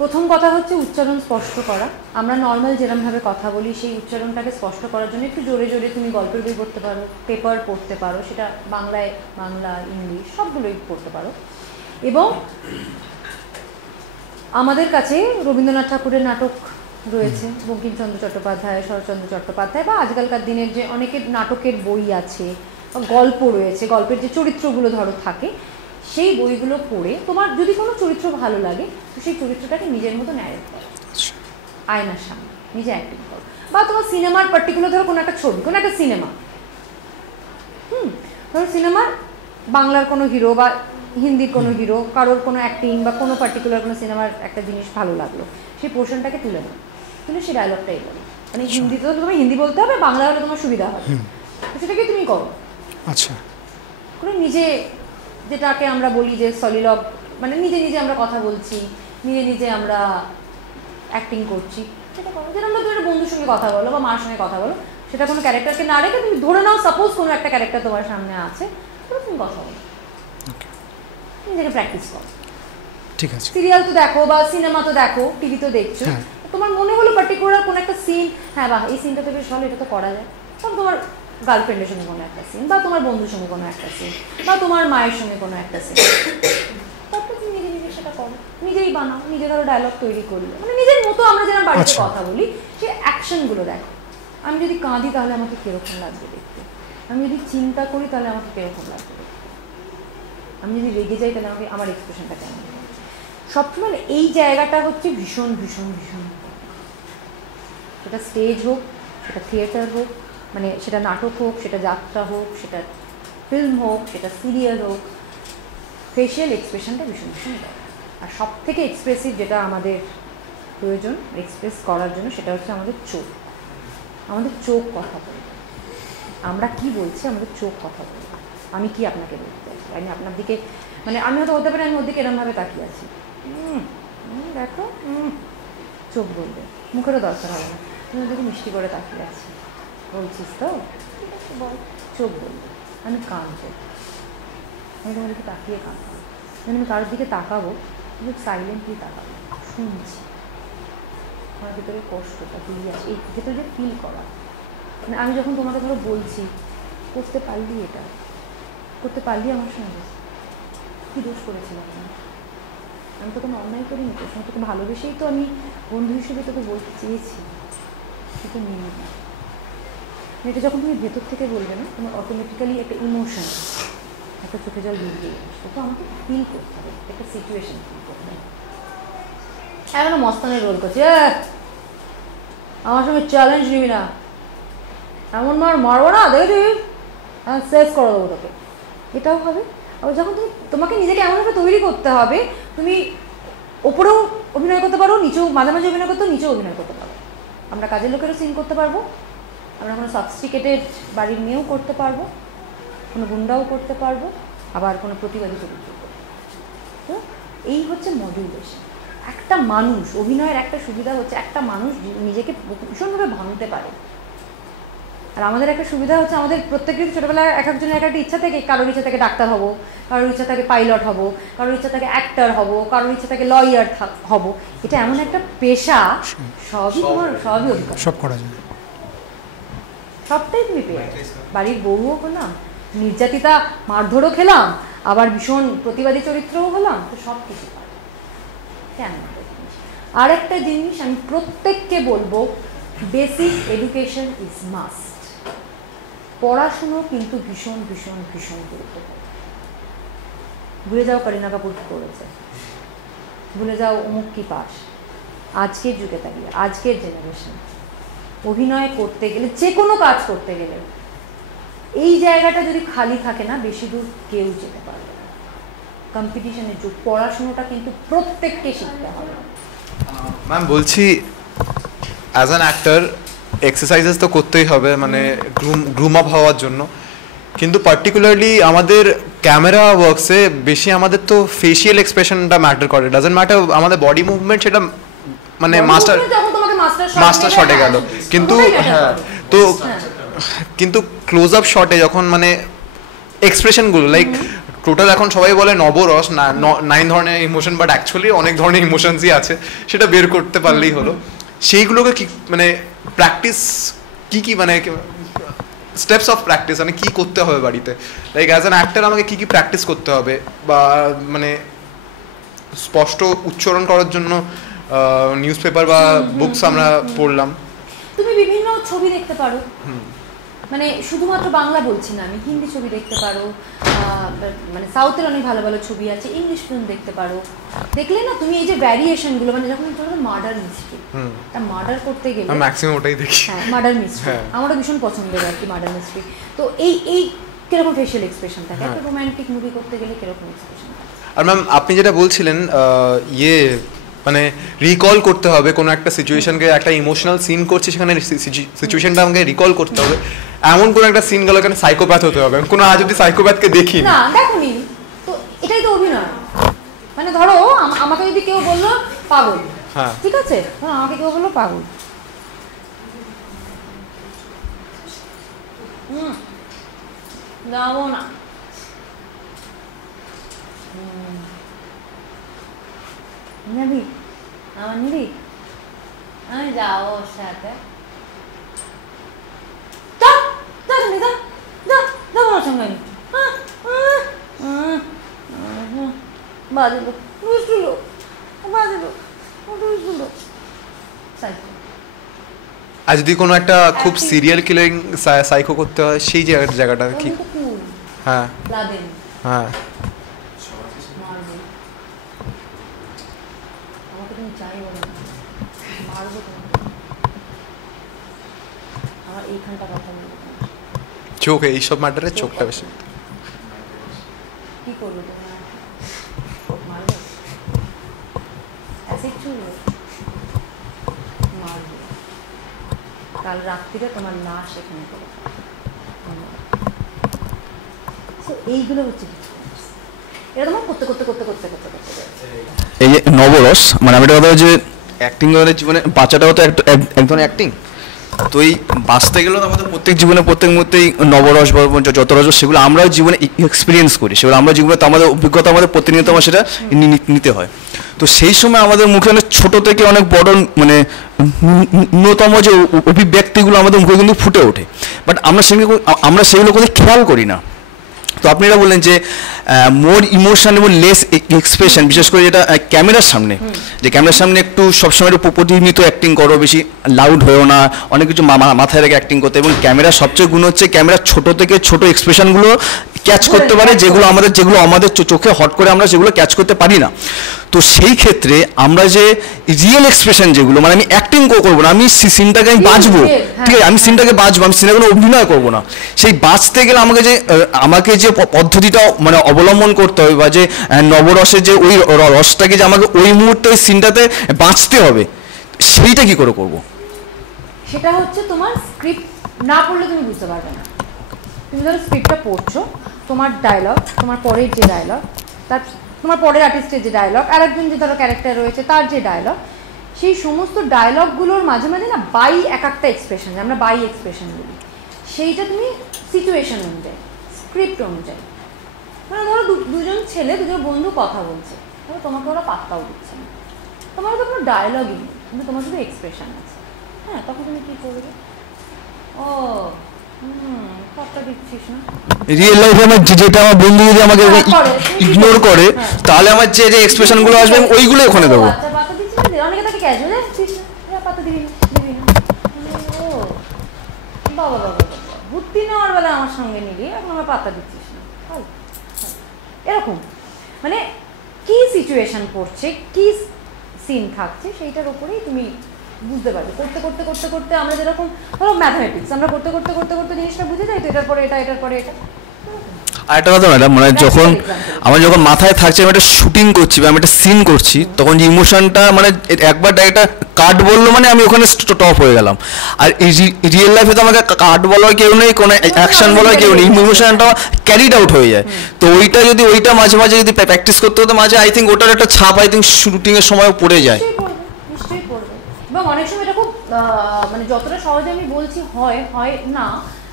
প্রথম কথা হচ্ছে উচ্চারণ স্পষ্ট করা। আমরা নর্মাল যেরকমভাবে কথা বলি সেই উচ্চারণটাকে স্পষ্ট করার জন্য একটু জোরে জোরে তুমি গল্পের বই পড়তে পারো, পেপার পড়তে পারো, সেটা বাংলায় বাংলা, ইংলিশ সবগুলোই পড়তে পারো। এবং আমাদের কাছে রবীন্দ্রনাথ ঠাকুরের নাটক রয়েছে, বঙ্কিমচন্দ্র চট্টোপাধ্যায়, শরৎচন্দ্র চট্টোপাধ্যায়, বা আজকালকার দিনের যে অনেকের নাটকের বই আছে, গল্প রয়েছে, গল্পের যে চরিত্রগুলো ধরো থাকে, সেই বইগুলো পড়ে তোমার যদি কোনো চরিত্র ভালো লাগে, তো সেই চরিত্রটাকে নিজের মতো ন্যারেট করো, আয়নার সামনে নিজে অ্যাক্টিং করো। বা তোমার সিনেমার পার্টিকুলার ধরো কোনো একটা ছবি, কোনো একটা সিনেমা, ধরো সিনেমার বাংলার কোনো হিরো বা হিন্দির কোনো হিরো, কারোর কোনো অ্যাক্টিং বা কোনো পার্টিকুলার কোনো সিনেমার একটা জিনিস ভালো লাগলো, সেই পোর্শনটাকে তুলে নাও, তুলে সেই ডায়লগটাই বলো। মানে হিন্দিতে তো তোমার হিন্দি বলতে হবে, বাংলা হলে তোমার সুবিধা হবে, তো সেটাকে তুমি করো। আচ্ছা, করে নিজে, যেটাকে আমরা বলি যে সলিলগ, মানে নিজে নিজে আমরা কথা বলছি, নিজে নিজে আমরা অ্যাক্টিং করছি, সেটা করো। যেটা আমরা তুমি একটা বন্ধুর সঙ্গে কথা বলো বা মার সঙ্গে কথা বলো, সেটা কোনো ক্যারেক্টারকে না রেখে তুমি ধরে নাও সাপোজ কোনো একটা ক্যারেক্টার তোমার সামনে আছে, তবে তুমি কথা বলো, নিজেকে প্র্যাকটিস করো। ঠিক আছে, সিরিয়াল তো দেখো বা সিনেমা তো দেখো, টিভি তো দেখছো, তোমার মনে হলো পার্টিকুলার কোনো একটা সিন, হ্যাঁ বাহ এই সিনটা তো বেশ ভালো, এটা তো করা যায়, তখন তোমার গার্লফ্রেন্ডের সঙ্গে কোনো একটা সিন, বা তোমার বন্ধুর সঙ্গে কোনো একটা সিন, বা তোমার মায়ের সঙ্গে কোনো একটা সিন, তারপর তুমি নিজে নিজে সেটা করো, নিজেই বানাও, নিজে ধরো ডায়লগ তৈরি করি, মানে নিজের মতো আমরা যেরকম বাড়িতে কথা বলি, সেই অ্যাকশনগুলো দেখো। আমি যদি কাঁদি তাহলে আমাকে কিরকম লাগবে দেখতে, আমি যদি চিন্তা করি তাহলে আমাকে কিরকম লাগবে দেখতে, আমি যদি রেগে যাই তাহলে আমাকে আমার এক্সপ্রেশনটা কেমন হবে। সবসময় এই জায়গাটা হচ্ছে ভীষণ ভীষণ ভীষণ, সেটা স্টেজ হোক, সেটা থিয়েটার হোক, মানে সেটা নাটক হোক, সেটা যাত্রা হোক, সেটা ফিল্ম হোক, সেটা সিরিয়াল হোক, ফেশিয়াল এক্সপ্রেশনটা ভীষণ ভীষণ দরকার। আর সব থেকে এক্সপ্রেসিভ যেটা আমাদের প্রয়োজন এক্সপ্রেস করার জন্য, সেটা হচ্ছে আমাদের চোখ। আমাদের চোখ কথা বলবে, আমরা কি বলছি আমাদের চোখ কথা বলবে, আমি কি আপনাকে বলতে চাইছি, আমি আপনার দিকে, মানে আমি হয়তো হতে পারি আমি ওর দিকে এরমভাবে তাকিয়ে আছি, দেখো চোখ বলবে, মুখেরও দরকার হবে না, তুমি ওদেরকে মিষ্টি করে তাকিয়ে আছি, বলছিস তো ঠিক আছে বল, চোখ বলবে, আমি কাঁদবো, আমি তোমার দিকে তাকিয়ে কাঁদবো, আমি কারোর দিকে তাকাবো, কিন্তু সাইলেন্টলি তাকাবো, শুনছি আমার ভিতরে কষ্টটা ফিরিয়ে আসে, এই ভেতরে যে ফিল করা, মানে আমি যখন তোমাকে ধরো বলছি করতে পারলি, এটা করতে পারলি আমার সঙ্গে, কী দোষ করেছিলাম আমি তো কোনো অন্যায় করিনি, তোর সঙ্গে তোকে ভালোবেসেই তো আমি বন্ধু হিসেবে তোকে বলতে চেয়েছি, কিন্তু নিয়ে না। এটা যখন তুমি ভেতর থেকে বলবে না, তোমার অটোমেটিক্যালি একটা ইমোশন, একটা চোখে জল বেরিয়ে আসবে, তো আমাকে ফিল করতে হবে, একটা সিচুয়েশন ফিল করতে হবে। এখনো মস্তানের রোল করছে, আমার সঙ্গে চ্যালেঞ্জ নিবি না, এমন মারবো না দেখেছিস, হ্যাঁ শেষ করে দেবো তোকে, এটাও হবে। আবার যখন তোমাকে নিজেকে এমনভাবে তৈরি করতে হবে, তুমি ওপরেও অভিনয় করতে পারো, নিচেও মাঝে মাঝে অভিনয় করতে, নিচেও অভিনয় করতে পারো। আমরা কাজের লোকেরও সিন করতে পারবো, আমরা কোনো সফিস্টিকেটেড বাড়ির মেয়েও করতে পারবো, কোনো গুন্ডাও করতে পারবো, আবার কোনো প্রতিবাদী চরিত্র করতে পারবো। তো এই হচ্ছে মডুলেশন। একটা মানুষ, অভিনয়ের একটা সুবিধা হচ্ছে একটা মানুষ নিজেকে ভীষণভাবে ভাঙতে পারে। আর আমাদের একটা সুবিধা হচ্ছে আমাদের প্রত্যেকের ছোটোবেলায় এক একজনের এক একটা ইচ্ছা থাকে, কারোর ইচ্ছা থাকে ডাক্তার হব, কারোর ইচ্ছা থাকে পাইলট হব, কারোর ইচ্ছা থাকে অ্যাক্টর হব, কারোর ইচ্ছা থাকে লয়ার হব। এটা এমন একটা পেশা, সবই অধিকার, সব করা যায়, সবটাই তুমি পেয়ে বাড়ির বউও হলাম, নির্যাতিতা মারধরও খেলাম, আবার ভীষণ প্রতিবাদী চরিত্রও হলাম, তো সব কিছু পারি। কেন? আর একটা জিনিস আমি প্রত্যেককে বলবো, বেসিক এডুকেশন ইজ মাস্ট। পড়াশুনো কিন্তু ভীষণ ভীষণ ভীষণ গুরুত্বপূর্ণ। ভুলে যাও করিনা কাপুর কি করেছে, ভুলে যাও অমুক কি পাস। আজকের যুগে দাঁড়িয়ে, আজকের জেনারেশন অভিনয় করতে গেলে, যে কোনো কাজ করতে গেলে এই জায়গাটা যদি খালি থাকে না, বেশি দূর কেউ যেতে পারবে না। কম্পিটিশনের যুগ, পড়াশুনোটা কিন্তু প্রত্যেককে শিখতে হবে। ম্যাম বলছি, অ্যাজ অ্যান অ্যাক্টর এক্সারসাইজেস তো করতেই হবে, মানে গ্রুম আপ হওয়ার জন্য, কিন্তু পার্টিকুলারলি আমাদের ক্যামেরা ওয়ার্কসে বেশি আমাদের তো ফেশিয়াল এক্সপ্রেশনটা ম্যাটার করে। ডাজন্ট ম্যাটার আমাদের বডি মুভমেন্ট, সেটা মানে মাস্টার শটে গেল, কিন্তু হ্যাঁ, তো কিন্তু ক্লোজ আপ শটে যখন মানে এক্সপ্রেশনগুলো লাইক টোটাল এখন সবাই বলে নবরস, 9 ধরনের ইমোশন, বাট অ্যাকচুয়ালি অনেক ধরনের ইমোশনসই আছে, সেটা বের করতে পারলেই হলো। সেইগুলোকে কি মানে প্র্যাকটিস কি মানে স্টেপস অফ প্র্যাকটিস মানে কি করতে হবে বাড়িতে, লাইক অ্যাজ অ্যান অ্যাক্টর আমাকে কি প্র্যাকটিস করতে হবে, বা মানে স্পষ্ট উচ্চারণ করার জন্য নিউজ পেপার বা বুকস আমরা পড়লাম। তুমি বিভিন্ন ছবি দেখতে পারো, মানে শুধুমাত্র বাংলা বলছি না আমি, হিন্দি ছবি দেখতে পারো, মানে সাউথের অনেক ভালো ভালো ছবি আছে, ইংলিশ ফিল্ম দেখতে পারো। দেখলে না তুমি এই যে ভ্যারিয়েশনগুলো, মানে যখন মার্ডার মিস্ট্রি, মার্ডার করতে গেলে ম্যাক্সিমাম ওটাই দেখি, হ্যাঁ মার্ডার মিস্ট্রি আমারও ভীষণ পছন্দের আর কি মার্ডার মিস্ট্রি। তো এই কিরকম ফেশিয়াল এক্সপ্রেশন থাকে, একটা রোমান্টিক মুভি করতে গেলে কিরকম এক্সপ্রেশন থাকে। আর ম্যাম আপনি যেটা বলছিলেন মানে রিকল করতে হবে কোনো একটা সিচুয়েশনকে, একটা ইমোশনাল সিন করছি, সেখানে সিচুয়েশনটা আমাকে রিকল করতে হবে, এমন কোনো একটা সিন গেল এখানে সাইকোপ্যাথ হতে হবে, কোনো আজ যদি সাইকোপ্যাথকে দেখি না দেখুনি, তো এটাই তো অভিনয়। মানে ধরো আমাকে যদি কেউ বললো পাগল, হ্যাঁ ঠিক আছে, আমাকে কেউ বললো পাগল, যাবো না, নিবি আমার নিবি, আমি যাবো ওর সাথে, আর যদি কোনো একটা খুব সিরিয়াল কিলিং সাইকো করতে হয়, সেই জায়গাটা কি? হ্যাঁ হ্যাঁ চোখ, এইসব ম্যাটারে চোখটা বেশি। কি করবো কাল রাত্রিরে তোমার লাশ এখানে করে, এইগুলো হচ্ছে এটা তোমার করতে করতে করতে করতে করতে করতে এই যে নবরস, মানে আমি এটা কথা যে অ্যাক্টিং আমাদের জীবনে বাঁচাটাও তো এক ধরনের অ্যাক্টিং। তো এই বাঁচতে গেলেও তো আমাদের প্রত্যেক জীবনে প্রত্যেক মুহূর্তেই নবরস বা যত রস সেগুলো আমরাও জীবনে এক্সপিরিয়েন্স করি, সেগুলো আমরা জীবনে তো আমাদের অভিজ্ঞতা আমাদের প্রতিনিয়ত আমার সেটা নিতে হয়। তো সেই সময় আমাদের মুখে অনেক ছোটো থেকে অনেক বড় মানে ন্যূনতম যে অভিব্যক্তিগুলো আমাদের মুখে কিন্তু ফুটে ওঠে, বাট আমরা সেগুলো কোনো খেয়াল করি না। তো আপনি এটা বললেন যে মোর ইমোশন এবং লেস এক্সপ্রেশন, বিশেষ করে যেটা ক্যামেরার সামনে, যে ক্যামেরার সামনে একটু সবসময় প্রতিনিয়ত অ্যাক্টিং করো, বেশি লাউড হয়েও না, অনেক কিছু মাথায় রেখে অ্যাক্টিং করতে। এবং ক্যামেরার সবচেয়ে গুণ হচ্ছে ক্যামেরা ছোট থেকে ছোট এক্সপ্রেশনগুলো ক্যাচ করতে পারে, যেগুলো আমাদের চোখে হট করে আমরা সেগুলো ক্যাচ করতে পারি না। তো সেই ক্ষেত্রে আমরা যে রিয়েল এক্সপ্রেশন যেগুলো, মানে আমি অ্যাক্টিং করবো না, আমি সিনটাকে আমি বাঁচবো, ঠিক আছে, আমি সিনটাকে বাঁচবো, আমি সিনটা কোনো অভিনয় করবো না। সেই বাঁচতে গেলে আমাকে যে পদ্ধতিটা মানে অবলম্বন করতে হবে, বা যে নবরসের যে ওই রসটাকে যে আমাকে ওই মুহূর্তে ওই সিনটাতে বাঁচতে হবে, সেইটা কি করে করবো? সেটা হচ্ছে তোমার স্ক্রিপ্ট না পড়লে তুমি বুঝতে পারবে না। তুমি ধরো স্ক্রিপ্টটা পড়ছো, তোমার ডায়লগ, তোমার পরের যে ডায়লগ, তার তোমার পরের আর্টিস্টের যে ডায়লগ, আর একজন যে ধরো ক্যারেক্টার রয়েছে তার যে ডায়লগ, সেই সমস্ত ডায়লগগুলোর মাঝে মাঝে না বাই এক একটা এক্সপ্রেশন, আমরা বাই এক্সপ্রেশন বলি, সেইটা তুমি সিচুয়েশন অনুযায়ী, স্ক্রিপ্ট অনুযায়ী, মানে ধরো দুজন ছেলে, দুজন বন্ধু কথা বলছে, ধরো তোমাকে ওরা পাত্তাও দিচ্ছে না, তোমার তো কোনো ডায়লগই নেই, কিন্তু তোমার শুধু এক্সপ্রেশন আছে, হ্যাঁ, তখন তুমি কী করবে? ও পাত্তা দিচ্ছিস না। রিয়েল লাইফে আমার যেটা আমার বন্ধু যদি আমাকে ইগনোর করে, তাহলে আমার যে যে এক্সপ্রেশনগুলো আসবে ওইগুলো ওখানে দেবো। আচ্ছা, পাত্তা দিচ্ছিস না, অনেকে তাকে ক্যাজুয়াল দিচ্ছিস না, পাত্তা দিবি না, ও বাবা বাবা ভর্তি নেওয়ার বেলা আমার সঙ্গে নিবি, এখন আমার পাত্তা দিচ্ছিস না, এরকম মানে কি সিচুয়েশন পড়ছে, কি সিন থাকছে, সেইটার উপরেই তুমি বুঝতে পারবে। করতে করতে করতে করতে আমরা যেরকম ধরো ম্যাথমেটিক্স, আমরা করতে করতে করতে করতে জিনিসটা বুঝে যাই, তো এটার পরে এটা, এটার পরে এটা। আর একটা কথা ম্যাডাম, মানে যখন আমার যখন মাথায় থাকছে আমি একটা শুটিং করছি বা আমি একটা সিন করছি, তখন যে ইমোশনটা মানে একবার একটা কাট বললো মানে আমি ওখানে টপ হয়ে গেলাম। আর রিয়েল লাইফে তো আমাকে কাট বলার কেউ নেই, কোনো অ্যাকশন বলার কেউ নেই, ইমোশনটা ক্যারিড আউট হয়ে যায়। তো ওইটা যদি ওইটা মাঝে মাঝে যদি প্র্যাকটিস করতে হতো মাঝে, আই থিঙ্ক ওটার একটা ছাপ আই থিঙ্ক শুটিংয়ের সময় পড়ে যায়। নিশ্চয়ই পড়বে, এবং অনেক সময় এটা খুব মানে যতটা সহজে আমি বলছি হয় না,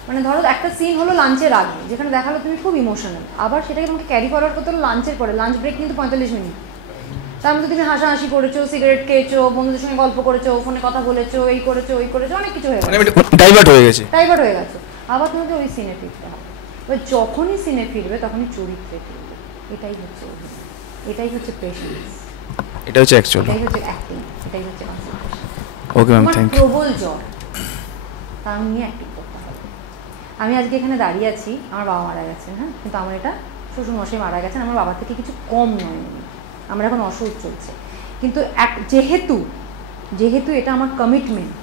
মানে ধরো একটা সিন হলো লাঞ্চের আগে, যেখানে দেখালো তুমি খুব ইমোশনাল, আবার সেটাকে তোমাকে ক্যারি ফরওয়ার্ড করতে হলো লাঞ্চের পরে, লাঞ্চ ব্রেক কিন্তু 45 মিনিট, তার মধ্যে তুমি হাসাহাসি করেছো, সিগারেট খেয়েছো, বন্ধুদের সঙ্গে গল্প করেছো, ফোনে কথা বলেছো, এই করেছো ওই করেছো, অনেক কিছু হয়ে গেছে, ডাইভার্ট হয়ে গেছে, আবার তোমাকে ওই সিনে ফিরতে হবে। এবার যখনই সিনে ফিরবে তখনই চরিত্রে ফিরবে, এটাই হচ্ছে অভিনয়, এটাই হচ্ছে পেশেন্স, এটা হচ্ছে অ্যাকচুয়ালি, এটাই হচ্ছে অ্যাক্টিং, এটাই হচ্ছে concentration. Okay ma'am, thank you. প্রবল জ্বর, তার নিয়ে অ্যাক্টিং করতে হবে। আমি আজকে এখানে দাঁড়িয়ে আছি, আমার বাবা মারা গেছেন, হ্যাঁ, কিন্তু আমার এটা শ্বশুরমশাই মারা গেছেন, আমার বাবা থেকে কিছু কম নয়, আমার এখন অসুখ চলছে, কিন্তু যেহেতু এটা আমার কমিটমেন্ট,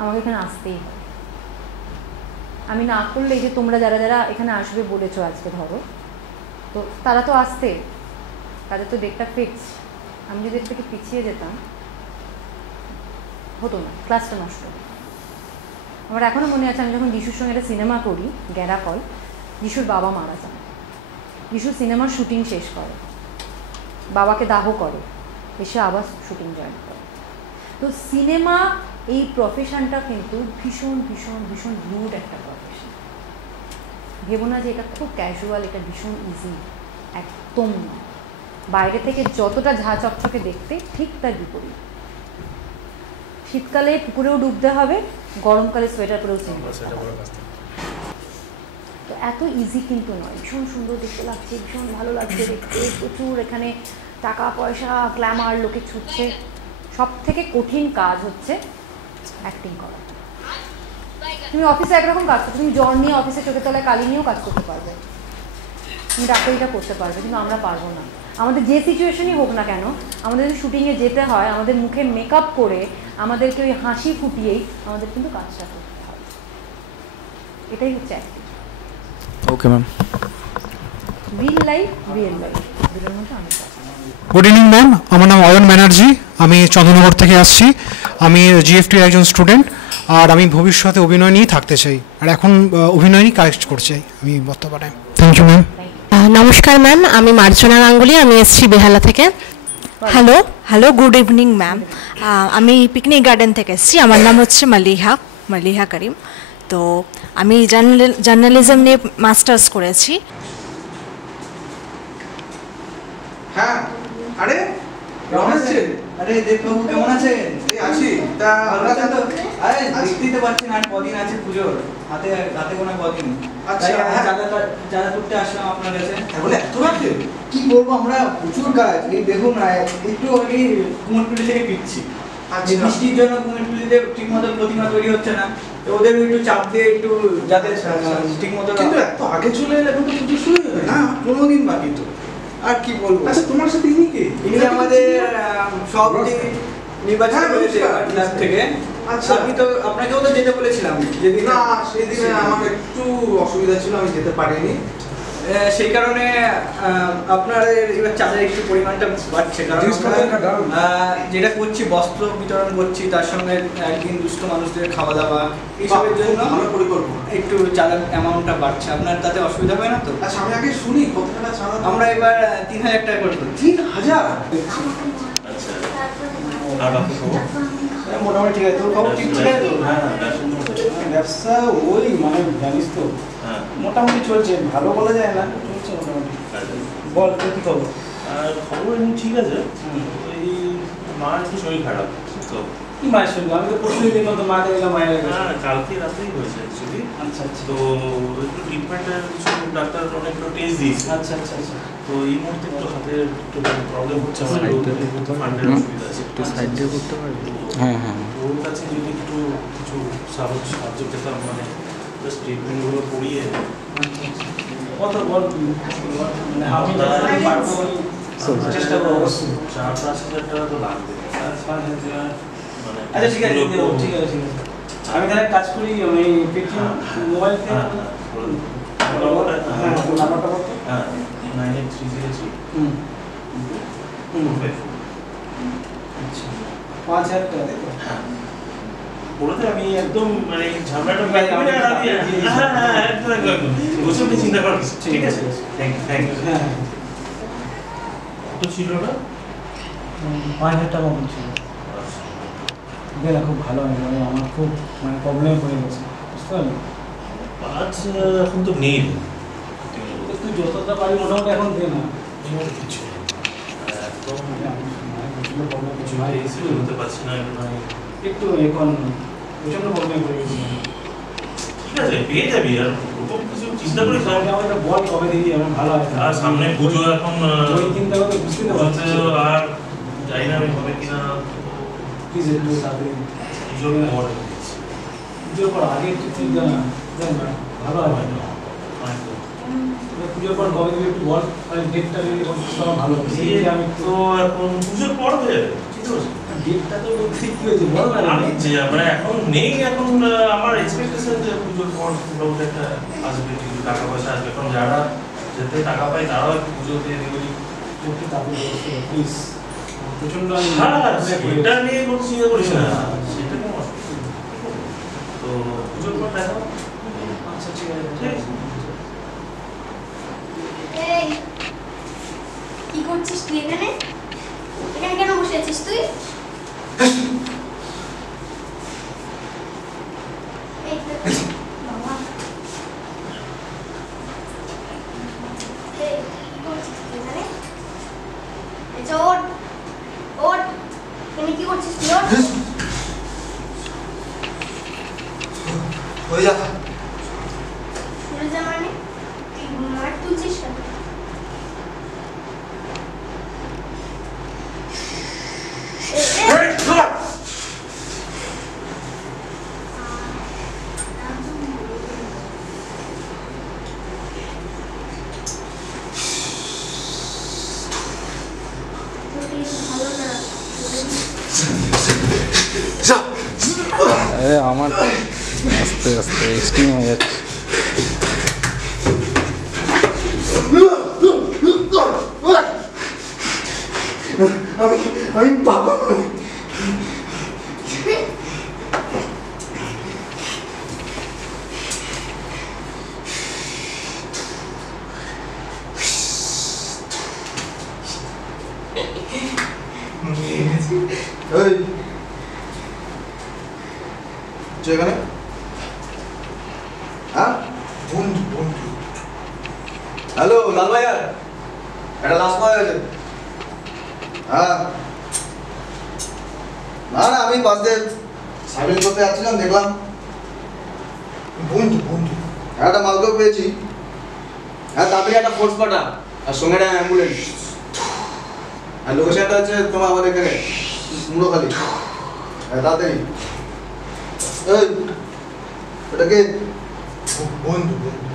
আমাকে এখানে আসতেই হবে। আমি না করলে, এই যে তোমরা যারা যারা এখানে আসবে বলেছো আজকে ধরো, তো তারা তো আসতে, তাদের তো ডেটটা ফিক্স, আমি যদি এর থেকে পিছিয়ে যেতাম হতো না, ক্লাসটা নষ্ট। আমার এখনও মনে আছে, আমি যখন যিশুর সঙ্গে একটা সিনেমা করি, গ্যারাফল, যিশুর বাবা মারা যান, যিশু সিনেমার শুটিং শেষ করে, বাবাকে দাহ করে, এসে আবার শুটিং জয়েন করে। তো সিনেমা এই প্রফেশনটা কিন্তু ভীষণ ভীষণ ভীষণ রুড একটা প্রফেশন। ভেবো না যে এটা খুব ক্যাজুয়াল, এটা ভীষণ ইজি, একদম না। বাইরে থেকে যতটা ঝা চকচকে দেখতে, ঠিক তার বিপরীত। শীতকালে পুকুরেও ডুবতে হবে, গরমকালে সোয়েটার পরেও স্নান করতে হবে। তো এত ইজি কিন্তু নয়, ভীষণ সুন্দর দেখতে লাগছে, ভীষণ ভালো লাগছে দেখতে, প্রচুর এখানে টাকা পয়সা গ্ল্যামার লোকে ছুটছে। সব থেকে কঠিন কাজ হচ্ছে অ্যাক্টিং করা। তুমি অফিসে একরকম কাজ করছো, তুমি জ্বর নিয়ে অফিসে চোখের তলায় কালি নিয়েও কাজ করতে পারবে, তুমি ডাক্তারিটা করতে পারবে, কিন্তু আমরা পারবো না। আমাদের যে সিচুয়েশনই হোক না কেন, আমাদের যদি শুটিংয়ে যেতে হয়, আমাদের মুখে মেকআপ করে, আমাদেরকে ওই হাসি ফুটিয়েই আমাদের কিন্তু কাজটা করতে হবে। এটাই হচ্ছে acting. Okay ma'am. Real life দুটোর মধ্যে অনেক আছে। গুড ইভিনিং ম্যাম, আমার নাম অয়ন ব্যানার্জি, আমি চন্দ্রনগর থেকে আসছি। আমি জিএফটির একজন স্টুডেন্ট, আর আমি ভবিষ্যতে অভিনয় নিয়ে থাকতে চাই, আর এখন অভিনয় নিয়ে কাজ করছি আমি বর্তমানে। Thank you ma'am. নমস্কার ম্যাম, আমি মার্জনা গাঙ্গুলি, আমি এসেছি বেহালা থেকে। হ্যালো গুড ইভিনিং ম্যাম, আমি পিকনিক গার্ডেন থেকে এসেছি। আমার নাম হচ্ছে মালিহা করিম। তো আমি জার্নালিজম নিয়ে মাস্টার্স করেছি। হ্যাঁ, আরে কেমন আছেন? আরে দেববাবু কেমন আছেন? এই আছি। তা ভালো আছেন তো? আরে দেখতেই তো পাচ্ছেন আর কদিন আছে পুজোর, হাতে কোনো কদিন। আচ্ছা, যারা করতে আসলাম আপনার কাছে। বলে এত রাতে কি করবো, আমরা প্রচুর কাজ। এই দেখুন না, একটু আমি কুমোরটুলি থেকে ফিরছি। আচ্ছা, বৃষ্টির জন্য কুমোরটুলিতে ঠিক মতো প্রতিমা তৈরি হচ্ছে না, তো ওদের একটু চাপ দিয়ে একটু যাতে ঠিক মতো। কিন্তু এত আগে চলে এলে এখন তো পুজো শুরু হবে না, 15 দিন বাকি তো। আর কি বলবো। আচ্ছা, তোমার সাথে ইনি কে? ইনি আমাদের সব নির্বাচন করেছে ক্লাব থেকে। আচ্ছা, আমি তো আপনাকেও তো যেতে বলেছিলাম যেদিন। না, সেদিন আমার একটু অসুবিধা ছিল, আমি যেতে পারিনি। সেই কারণে আপনার এবার চাঁদের একটু পরিমাণটা বাড়ছে, কারণ আমরা যেটা করছি বস্ত্র বিতরণ করছি, তার সঙ্গে একদিন দুস্থ মানুষদের খাওয়া দাওয়া এইসবের জন্য একটু চাঁদের অ্যামাউন্টটা বাড়ছে। আপনার তাতে অসুবিধা হয় না তো? আচ্ছা আমি আগে শুনি কত টাকা চাঁদা। আমরা এবার 3000 টাকা করে করছি। 3000? আচ্ছা আর বাকি খবর? মোটামুটি ঠিক আছে। তোর খবর ঠিক আছে তো? হ্যাঁ ব্যবসা ওই মানে জানিস তো মোটামুটি চলছে, ভালো বলা যায় না, চলছে মোটামুটি। বল তোর কি খবর? আর খবর এমনি ঠিক আছে, ওই মার একটু শরীর খারাপ তো। কি মায়ের শরীর? আমি তো পরশুই দেখলাম তো মাকে দেখলাম মায়ের কাছে। হ্যাঁ কালকে রাতেই হয়েছে অ্যাকচুয়ালি। আচ্ছা আচ্ছা। তো একটু ট্রিটমেন্টের কিছু ডাক্তার অনেকগুলো টেস্ট দিয়েছে। আচ্ছা আচ্ছা আচ্ছা। তো এই মুহূর্তে একটু হাতের একটু প্রবলেম হচ্ছে, আমার ফান্ডের অসুবিধা আছে। একটু সাইড দিয়ে করতে পারবি? হ্যাঁ হ্যাঁ। ওর কাছে যদি একটু কিছু সাহায্য পেতাম, মানে জাস্ট ট্রিটমেন্টগুলো করিয়ে। কত বল মানে আমি পারবো চেষ্টা করবো অবশ্যই। 4-5 হাজার টাকা তো লাগবে। 5,000 মানে আচ্ছা ঠিক আছে ঠিক আছে ঠিক আছে। আমি তাহলে কাজ করি, আমি পেটিএম মোবাইল থেকে নাম্বারটা বলতো। হ্যাঁ 98303 আচ্ছা 5,000 টাকা দেখো। বলতে আমি একদম মানে ঝামেলাটা একদম চিন্তা করার কিছু। ঠিক আছে, থ্যাংক ইউ। হ্যাঁ কত ছিল না? 5,000 টাকা মতো ছিল। দেখলে খুব ভালো হয়, আমার খুব মানে প্রবলেমে পড়ে গেছে, বুঝতে পারলি? 5 এখন তো নেই। তুই যতটা পারি মোটামুটি এখন দে না। কিছু একদম কিছু হতে পারছি না একটু এখন প্রচন্ড প্রবলেম পড়ে গেছি। ঠিক আছে পেয়ে যাবি, আর কিছু চিন্তা করিস না। আমাকে বল কবে দিবি, আমার ভালো হয়। আর সামনে পুজো এখন, ওই চিন্তা করতে বুঝতে পারছি। আর জানি না আমি হবে কিনা। প্লিজ একটু তাড়াতাড়ি পুজোর পর পুজোর পর আগে একটু চিন্তা না ভালো হয় না। পুজোর পর কবে দিবি একটু বল, মানে ডেটটা যদি ভালো হবে। আমি তো এখন পুজোর পর হয়ে যাবে, ঠিক আছে? ডেটটা তো ঠিক কি হয়েছে বল না। আমি যে মানে এখন নেই, এখন আমার এক্সপেকটেশন যে পুজোর পর মোটামুটি একটা আসবে, কিছু টাকা পয়সা আসবে, কারণ যারা যেতে টাকা পায় তারাও একটু পুজো দিয়ে দেবে। একটু তাড়াতাড়ি প্লিজ, প্রচন্ড সেটা নিয়ে কোনো চিন্তা করিস না, সেটা কোনো অসুবিধা নেই। তো পুজোর পর দেখা। আচ্ছা ঠিক আছে ঠিক আছে। এই কি করছিস তুই এখানে? এখানে কেন বসে আছিস তুই? এই বাবা এই কি করছিস তুই এখানে? এই ওঠ ওঠ, এখানে কি করছিস তুই? ওঠ হয়ে যা। সরে যা মানে তুই মার তুলছিস কেন? আরে আমার আস্তে আস্তে স্টিম হয়ে যাচ্ছে। আমি বাবা এখানে হ্যাঁ বন্ধু বন্ধু হ্যালো লাল ভাইয়া, একটা লাশ পাওয়া গেছে। হ্যাঁ না না আমি পাশ দিয়ে সাইকেল করতে যাচ্ছিলাম, দেখলাম বন্ধু বন্ধু একটা মালকেও পেয়েছি। হ্যাঁ তাড়াতাড়ি একটা ফোর্স পাঠা, আর সঙ্গে একটা অ্যাম্বুলেন্স। আর লোকেশনটা হচ্ছে তোমার আমাদের এখানে মুড়োখালি। হ্যাঁ তাড়াতাড়ি। এই ওটাকে বন্ধু বন্ধু,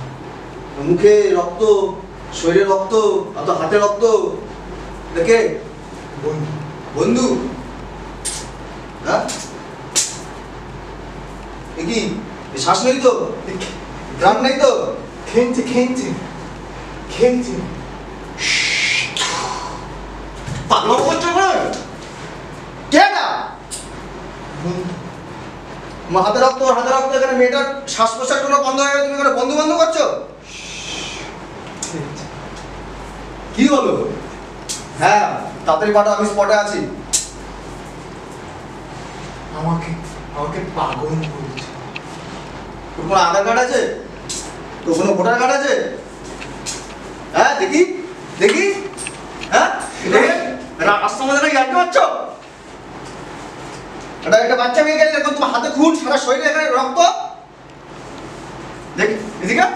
মুখে রক্ত, শরীরে রক্ত, আর তো হাতে রক্ত, দেখে বন্ধু বন্ধু। হ্যাঁ কি শ্বাস নেই তো, প্রাণ নেই তো? খেয়েছে খেয়েছে খেলছে পাগল করছো কে না হাতে রক্ত এখানে মেয়েটার শ্বাস প্রশ্বাসগুলো বন্ধ হয়ে গেছে, তুমি এখানে বন্ধু বন্ধ করছো? কি হলো? হ্যাঁ তাড়াতাড়ি পাঠাও, আমি স্পটে আছি। আমাকে পাগল করেছে। তোর কোনো আধার কার্ড আছে? তোর কোনো ভোটার কার্ড আছে? হ্যাঁ দেখি হ্যাঁ রাস্তার মধ্যে নাকি আটকে পাচ্ছ? একটা বাচ্চা মেয়ে গেলে এখন তোমার হাতে খুন, সারা শরীরে এখানে রক্ত। দেখ এদিকে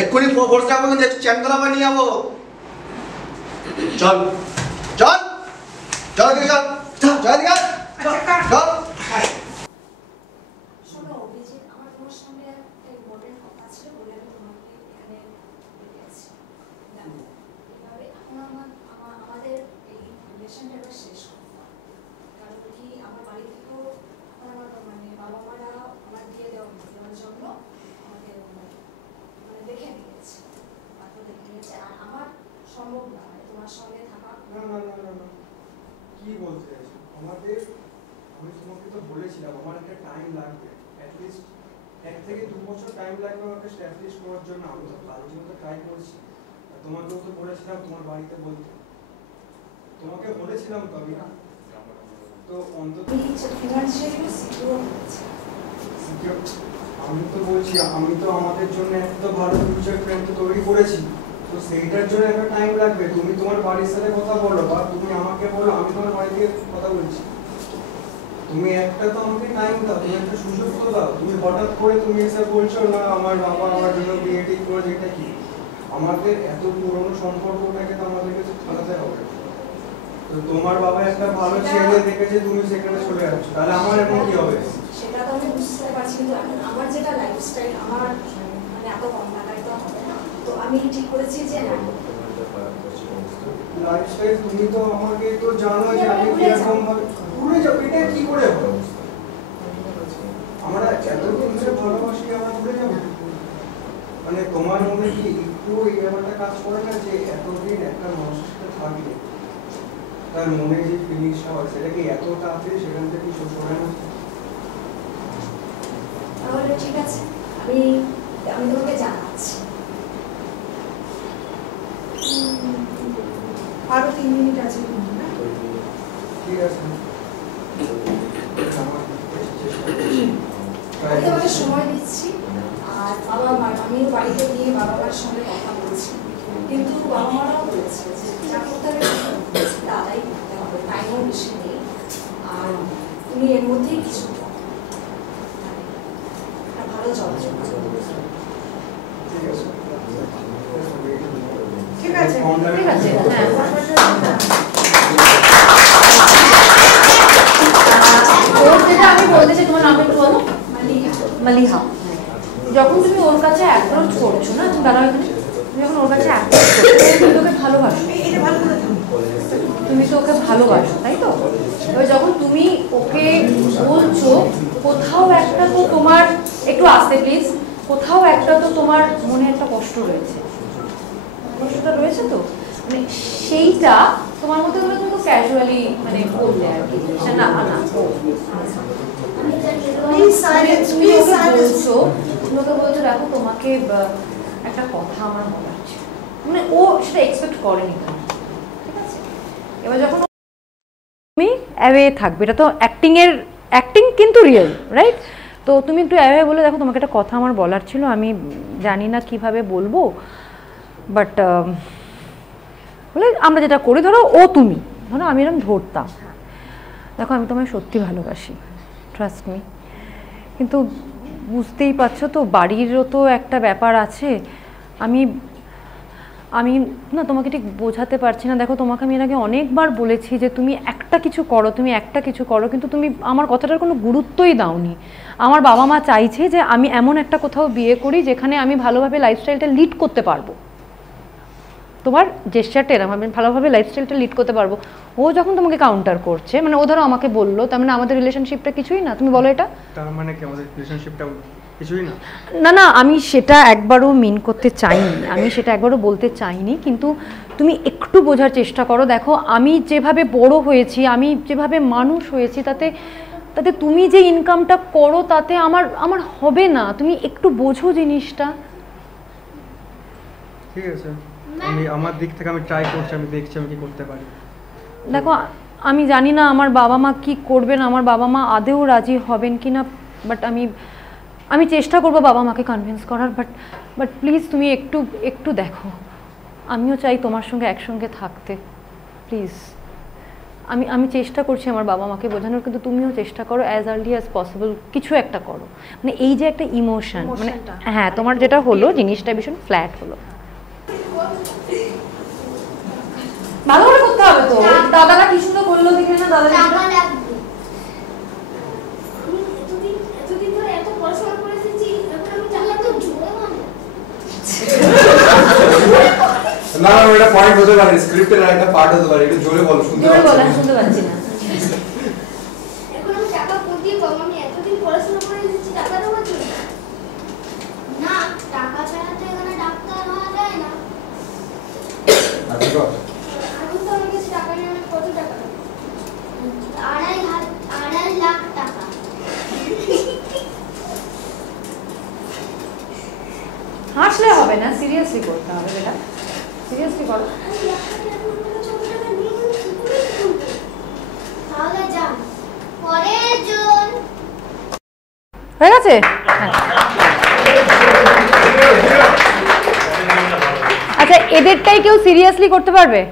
এক্ষুনি ফোর্স যাবো, কিন্তু একটু চ্যান করা নিয়ে যাবো। চল চল চল চল চল চল চল। কি বলতে চাইছো? আমি তোমাকে তো বলেছিলাম আমার একটা টাইম লাগবে, অ্যাটলিস্ট 1 থেকে 2 বছর টাইম লাগবে আমাকে এস্টাবলিশ করার জন্য। আমি তো কাজের মতো ট্রাই করছি, তোমাকেও তো বলেছিলাম তোমার বাড়িতে বলতে, তোমাকে বলেছিলাম তো আমি। তো অন্তত আমি তো বলছি আমি তো আমাদের জন্য এত ভালো ফিউচার প্ল্যান তো তৈরি করেছি, তো সেইটার জন্য একটা টাইম লাগবে। তুমি তোমার বাড়ির সাথে কথা বলো বা তুমি আমাকে বলো, আমি তোমার বাড়ি থেকে কথা বলছি। তুমি একটা তো আমাকে টাইম দাও, তুমি একটা সুযোগ তো দাও। তুমি হঠাৎ করে তুমি এসে বলছো না আমার বাবা আমার জন্য বিয়ে ঠিক করেছে, এটা কি? আমাদের এত পুরনো সম্পর্কটাকে তো আমাদেরকে চালাতে হবে। তো তোমার বাবা একটা ভালো ছেলে দেখেছে, তুমি সেখানে চলে যাচ্ছ, তাহলে আমার এখন কি হবে? সেটা তো আমি বুঝতে পারছি, কিন্তু এখন আমার যেটা লাইফস্টাইল, আমার মানে এত কম টাকায় তো হবে না। তো আমি ঠিক করেছি যে লাইফস্টাইল তুমি তো আমাকে তো জানো যে আমি কিরকম ভাবে ভুলে যাবো, এটা কি করে হবে? আমরা এতদিন ধরে ভালোবাসি, আমরা ভুলে যাবো? মানে তোমার মনে কি একটু এই ব্যাপারটা কাজ করে না যে এতদিন একটা মানুষের সাথে থাকলে তার মনে যে ফিলিংসটা হয় সেটা কি এত তাড়াতাড়ি সেখান থেকে সরে না? তাহলে ঠিক আছে, আমি তোমাকে জানাচ্ছি। আরো 3 মিনিট আছে, ঠিক আছে। আমি তোমাকে সময় দিচ্ছি। আর বাবা মা, আমিও বাড়িতে গিয়ে বাবা মার সঙ্গে কথা বলছি, কিন্তু বাবা মারাও বলেছে যে যা করতে হবে দাদাই করতে হবে, টাইমও বেশি নেই। আর তুমি এর মধ্যেই কিছু ভালো যোগাযোগ। ঠিক আছে ঠিক আছে, হ্যাঁ। যেটা আমি বলতে চাই, তোমার নামটা একটু বলো। মালিহা। যখন তুমি ওর কাছে অ্যাপ্রোচ করছো না, তুমি দাঁড়াও এখানে, তুমি যখন ওর কাছে অ্যাপ্রোচ করছো, তুমি তোকে ভালোবাসো, তুমি তো ওকে ভালোবাসো, তাই তো? এবার যখন তুমি ওকে বলছো, কোথাও একটা তো তোমার, একটু আসতে প্লিজ, কোথাও একটা তো তোমার মনে একটা কষ্ট রয়েছে, কষ্টটা রয়েছে তো, মানে সেইটা তোমার মধ্যে তুমি তো ক্যাজুয়ালি মানে বললে আর কি, না না তুমি ওকে বলছো দেখো তোমাকে একটা কথা আমার বলার ছিল, মানে ও সেটা এক্সপেক্ট করেনি, ঠিক আছে? এবার যখন তুমি অ্যাওয়ে থাকবে, এটা তো অ্যাক্টিং কিন্তু রিয়েল, রাইট? তো তুমি একটু অ্যাওয়ে বলে দেখো তোমাকে একটা কথা আমার বলার ছিল, আমি জানি না কিভাবে বলবো, বাট বলে আমরা যেটা করি, ধরো আমি এরকম ধরতাম, দেখো আমি তোমায় সত্যি ভালোবাসি, ট্রাস্ট মি, কিন্তু বুঝতেই পারছো তো বাড়িরও তো একটা ব্যাপার আছে, আমি না তোমাকে ঠিক বোঝাতে পারছি না। দেখো তোমাকে আমি এর আগে অনেকবার বলেছি যে তুমি একটা কিছু করো, কিন্তু তুমি আমার কথাটার কোনো গুরুত্বই দাওনি। আমার বাবা মা চাইছে যে আমি এমন একটা কোথাও বিয়ে করি যেখানে আমি ভালোভাবে লাইফস্টাইলটা লিড করতে পারবো, তোমার জেস্চারটা এরকম, আমি ভালোভাবে লাইফস্টাইলটা লিড করতে পারবো। ও যখন তোমাকে কাউন্টার করছে, মানে ও ধরো আমাকে বললো, তার মানে আমাদের রিলেশনশিপটা কিছুই না, তুমি বলো এটা? তার মানে কি আমাদের রিলেশনশিপটা কিছুই না? না না, আমি সেটা একবারও মিন করতে চাইনি, আমি সেটা একবারও বলতে চাইনি, কিন্তু তুমি একটু বোঝার চেষ্টা করো। দেখো আমি যেভাবে বড় হয়েছি, আমি যেভাবে মানুষ হয়েছি, তাতে তাতে তুমি যে ইনকামটা করো তাতে আমার আমার হবে না। তুমি একটু বোঝো জিনিসটা। ঠিক আছে, আমি আমার দিক থেকে আমি ট্রাই করছি, আমি দেখছি আমি কি করতে পারি। দেখো আমি জানি না আমার বাবা মা কি করবেন, আমার বাবা মা আদেও রাজি হবেন কি না, বাট আমি চেষ্টা করবো বাবা মাকে কনভিন্স করার। বাট প্লিজ তুমি একটু একটু দেখো, আমিও চাই তোমার সঙ্গে একসঙ্গে থাকতে, প্লিজ। আমি চেষ্টা করছি আমার বাবা মাকে বোঝানোর, কিন্তু তুমিও চেষ্টা করো অ্যাজ আর্লি অ্যাজ পসিবল, কিছু একটা করো। মানে এই যে একটা ইমোশন, মানে হ্যাঁ তোমার যেটা হলো জিনিসটা ভীষণ ফ্ল্যাট হলো। ভালো করে করতে হবে তো। দাদারা কি সুন্দর বললো দেখে না, দাদা না না, এটা পয়েন্ট হতে পারে, স্ক্রিপ্টের একটা পার্ট হতে পারে। একটু জোরে বলো, শুনতে পাচ্ছি না। এখন আমি টাকা কোথায় পাবো? আমি এতদিন পড়াশোনা করে দিচ্ছি, টাকা দেওয়ার জন্য না। টাকা ছাড়া তো এখানে ডাক্তার হওয়া যায় না। এখন তো আমার কাছে টাকা নেই। আমি কত টাকা? 2.5 লাখ টাকা। হাসলে হবে না, সিরিয়াসলি করতে হবে বেটা, সিরিয়াসলি করো। তাহলে যান পরের জন হয়ে গেছে। আচ্ছা এদেরটাই কেউ সিরিয়াসলি করতে পারবে?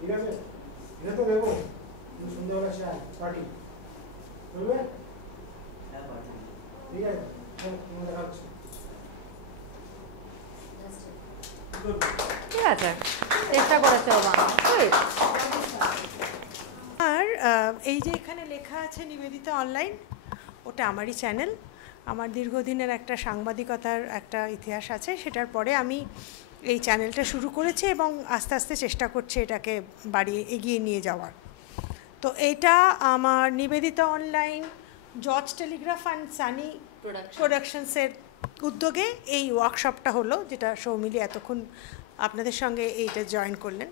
ঠিক আছে, এটা তো দেবো সন্ধ্যাবেলা চাই পার্টি বলবে। ঠিক আছে, দেখা হচ্ছে। ঠিক আছে, চেষ্টা করেছে বাবা। আর এই যে এখানে লেখা আছে নিবেদিতা অনলাইন, ওটা আমারই চ্যানেল। আমার দীর্ঘদিনের একটা সাংবাদিকতার একটা ইতিহাস আছে, সেটার পরে আমি এই চ্যানেলটা শুরু করেছি এবং আস্তে আস্তে চেষ্টা করছি এটাকে বাড়িয়ে এগিয়ে নিয়ে যাওয়ার। তো এটা আমার Nivedita online, George Telegraph and Sunny প্রোডাকশনসের উদ্যোগে এই ওয়ার্কশপটা হলো, যেটা সৌমিলি এতক্ষণ আপনাদের সঙ্গে এইটা জয়েন করলেন।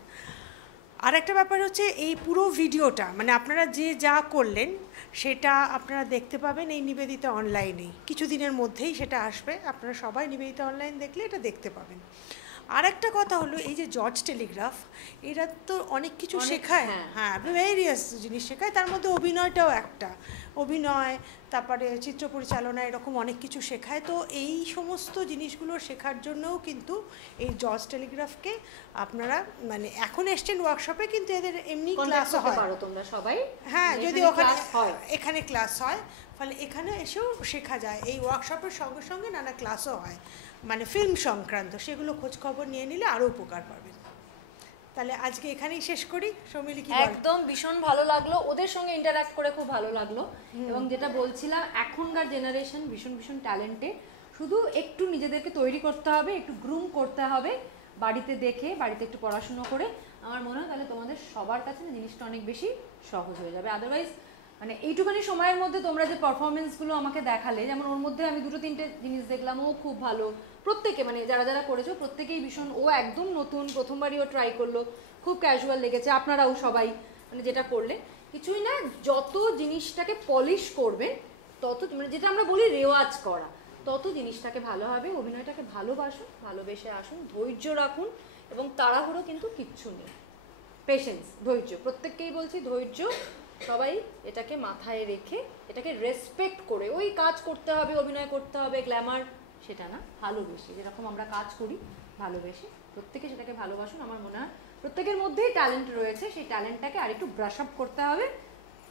আর একটা ব্যাপার হচ্ছে এই পুরো ভিডিওটা, মানে আপনারা যে যা করলেন সেটা আপনারা দেখতে পাবেন এই নিবেদিতা অনলাইনেই, কিছুদিনের মধ্যেই সেটা আসবে। আপনারা সবাই নিবেদিতা অনলাইন দেখলে এটা দেখতে পাবেন। আর একটা কথা হলো, এই যে জর্জ টেলিগ্রাফ, এরা তো অনেক কিছু শেখায়, হ্যাঁ ভেরিয়াস জিনিস শেখায়, তার মধ্যে অভিনয়টাও একটা। অভিনয়, তারপরে চিত্র পরিচালনা, এরকম অনেক কিছু শেখায়। তো এই সমস্ত জিনিসগুলো শেখার জন্যও কিন্তু এই জর্জ টেলিগ্রাফকে আপনারা মানে এখন এসছেন ওয়ার্কশপে, কিন্তু এদের এমনি ক্লাসও হয় তোমরা সবাই। হ্যাঁ, যদি ওখানে এখানে ক্লাস হয়, ফলে এখানে এসেও শেখা যায়। এই ওয়ার্কশপের সঙ্গে সঙ্গে নানা ক্লাসও হয়, মানে ফিল্ম সংক্রান্ত, সেগুলো খোঁজখবর নিয়ে নিলে আরও উপকার পাবেন। তাহলে আজকে এখানেই শেষ করি। সৌমিলি কি একদম ভীষণ ভালো লাগলো, ওদের সঙ্গে ইন্টারঅ্যাক্ট করে খুব ভালো লাগলো। এবং যেটা বলছিলাম, এখনকার জেনারেশন ভীষণ ভীষণ ট্যালেন্টেড, শুধু একটু নিজেদেরকে তৈরি করতে হবে, একটু গ্রুম করতে হবে, বাড়িতে দেখে, বাড়িতে একটু পড়াশুনো করে। আমার মনে হয় তাহলে তোমাদের সবার কাছে না জিনিসটা অনেক বেশি সহজ হয়ে যাবে। আদারওয়াইজ মানে এইটুখানি সময়ের মধ্যে তোমরা যে পারফরমেন্সগুলো আমাকে দেখালে, যেমন ওর মধ্যে আমি 2-3টে জিনিস দেখলাম, ও খুব ভালো, প্রত্যেকে মানে যারা যারা করেছো প্রত্যেকেই ভীষণ, ও একদম নতুন, প্রথমবারই ও ট্রাই করলো, খুব ক্যাজুয়াল লেগেছে। আপনারাও সবাই মানে যেটা করলে, কিছুই না, যত জিনিসটাকে পলিশ করবেন তত, মানে যেটা আমরা বলি রেওয়াজ করা, তত জিনিসটাকে ভালো হবে। অভিনয়টাকে ভালোবাসুন, ভালোবেসে আসুন, ধৈর্য রাখুন, এবং তাড়াহুড়ো কিন্তু কিচ্ছু নেই। পেশেন্স, ধৈর্য, প্রত্যেককেই বলছি ধৈর্য, সবাই এটাকে মাথায় রেখে এটাকে রেসপেক্ট করে, ওই কাজ করতে হবে, অভিনয় করতে হবে, গ্ল্যামার, সেটা না, ভালোবেসে, যেরকম আমরা কাজ করি ভালোবেসে প্রত্যেকে সেটাকে ভালোবাসুন। আমার মনে হয় প্রত্যেকের মধ্যেই ট্যালেন্ট রয়েছে, সেই ট্যালেন্টটাকে আর একটু ব্রাশ আপ করতে হবে,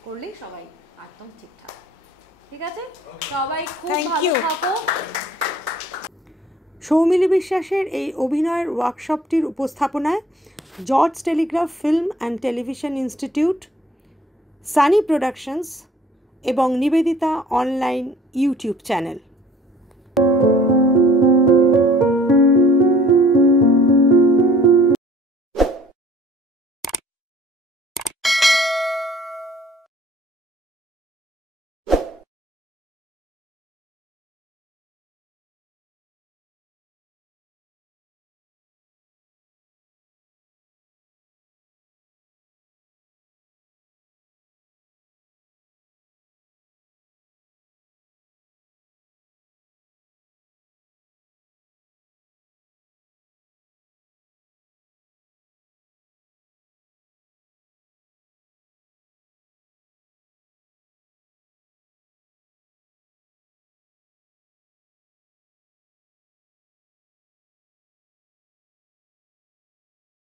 করলেই সবাই একদম ঠিকঠাক। ঠিক আছে, সবাই খুব ভালো থাকো। সৌমিলি বিশ্বাসের এই অভিনয়ের ওয়ার্কশপটির উপস্থাপনায় George Telegraph film and television institute, Sunny productions এবং নিবেদিতা অনলাইন ইউটিউব চ্যানেল।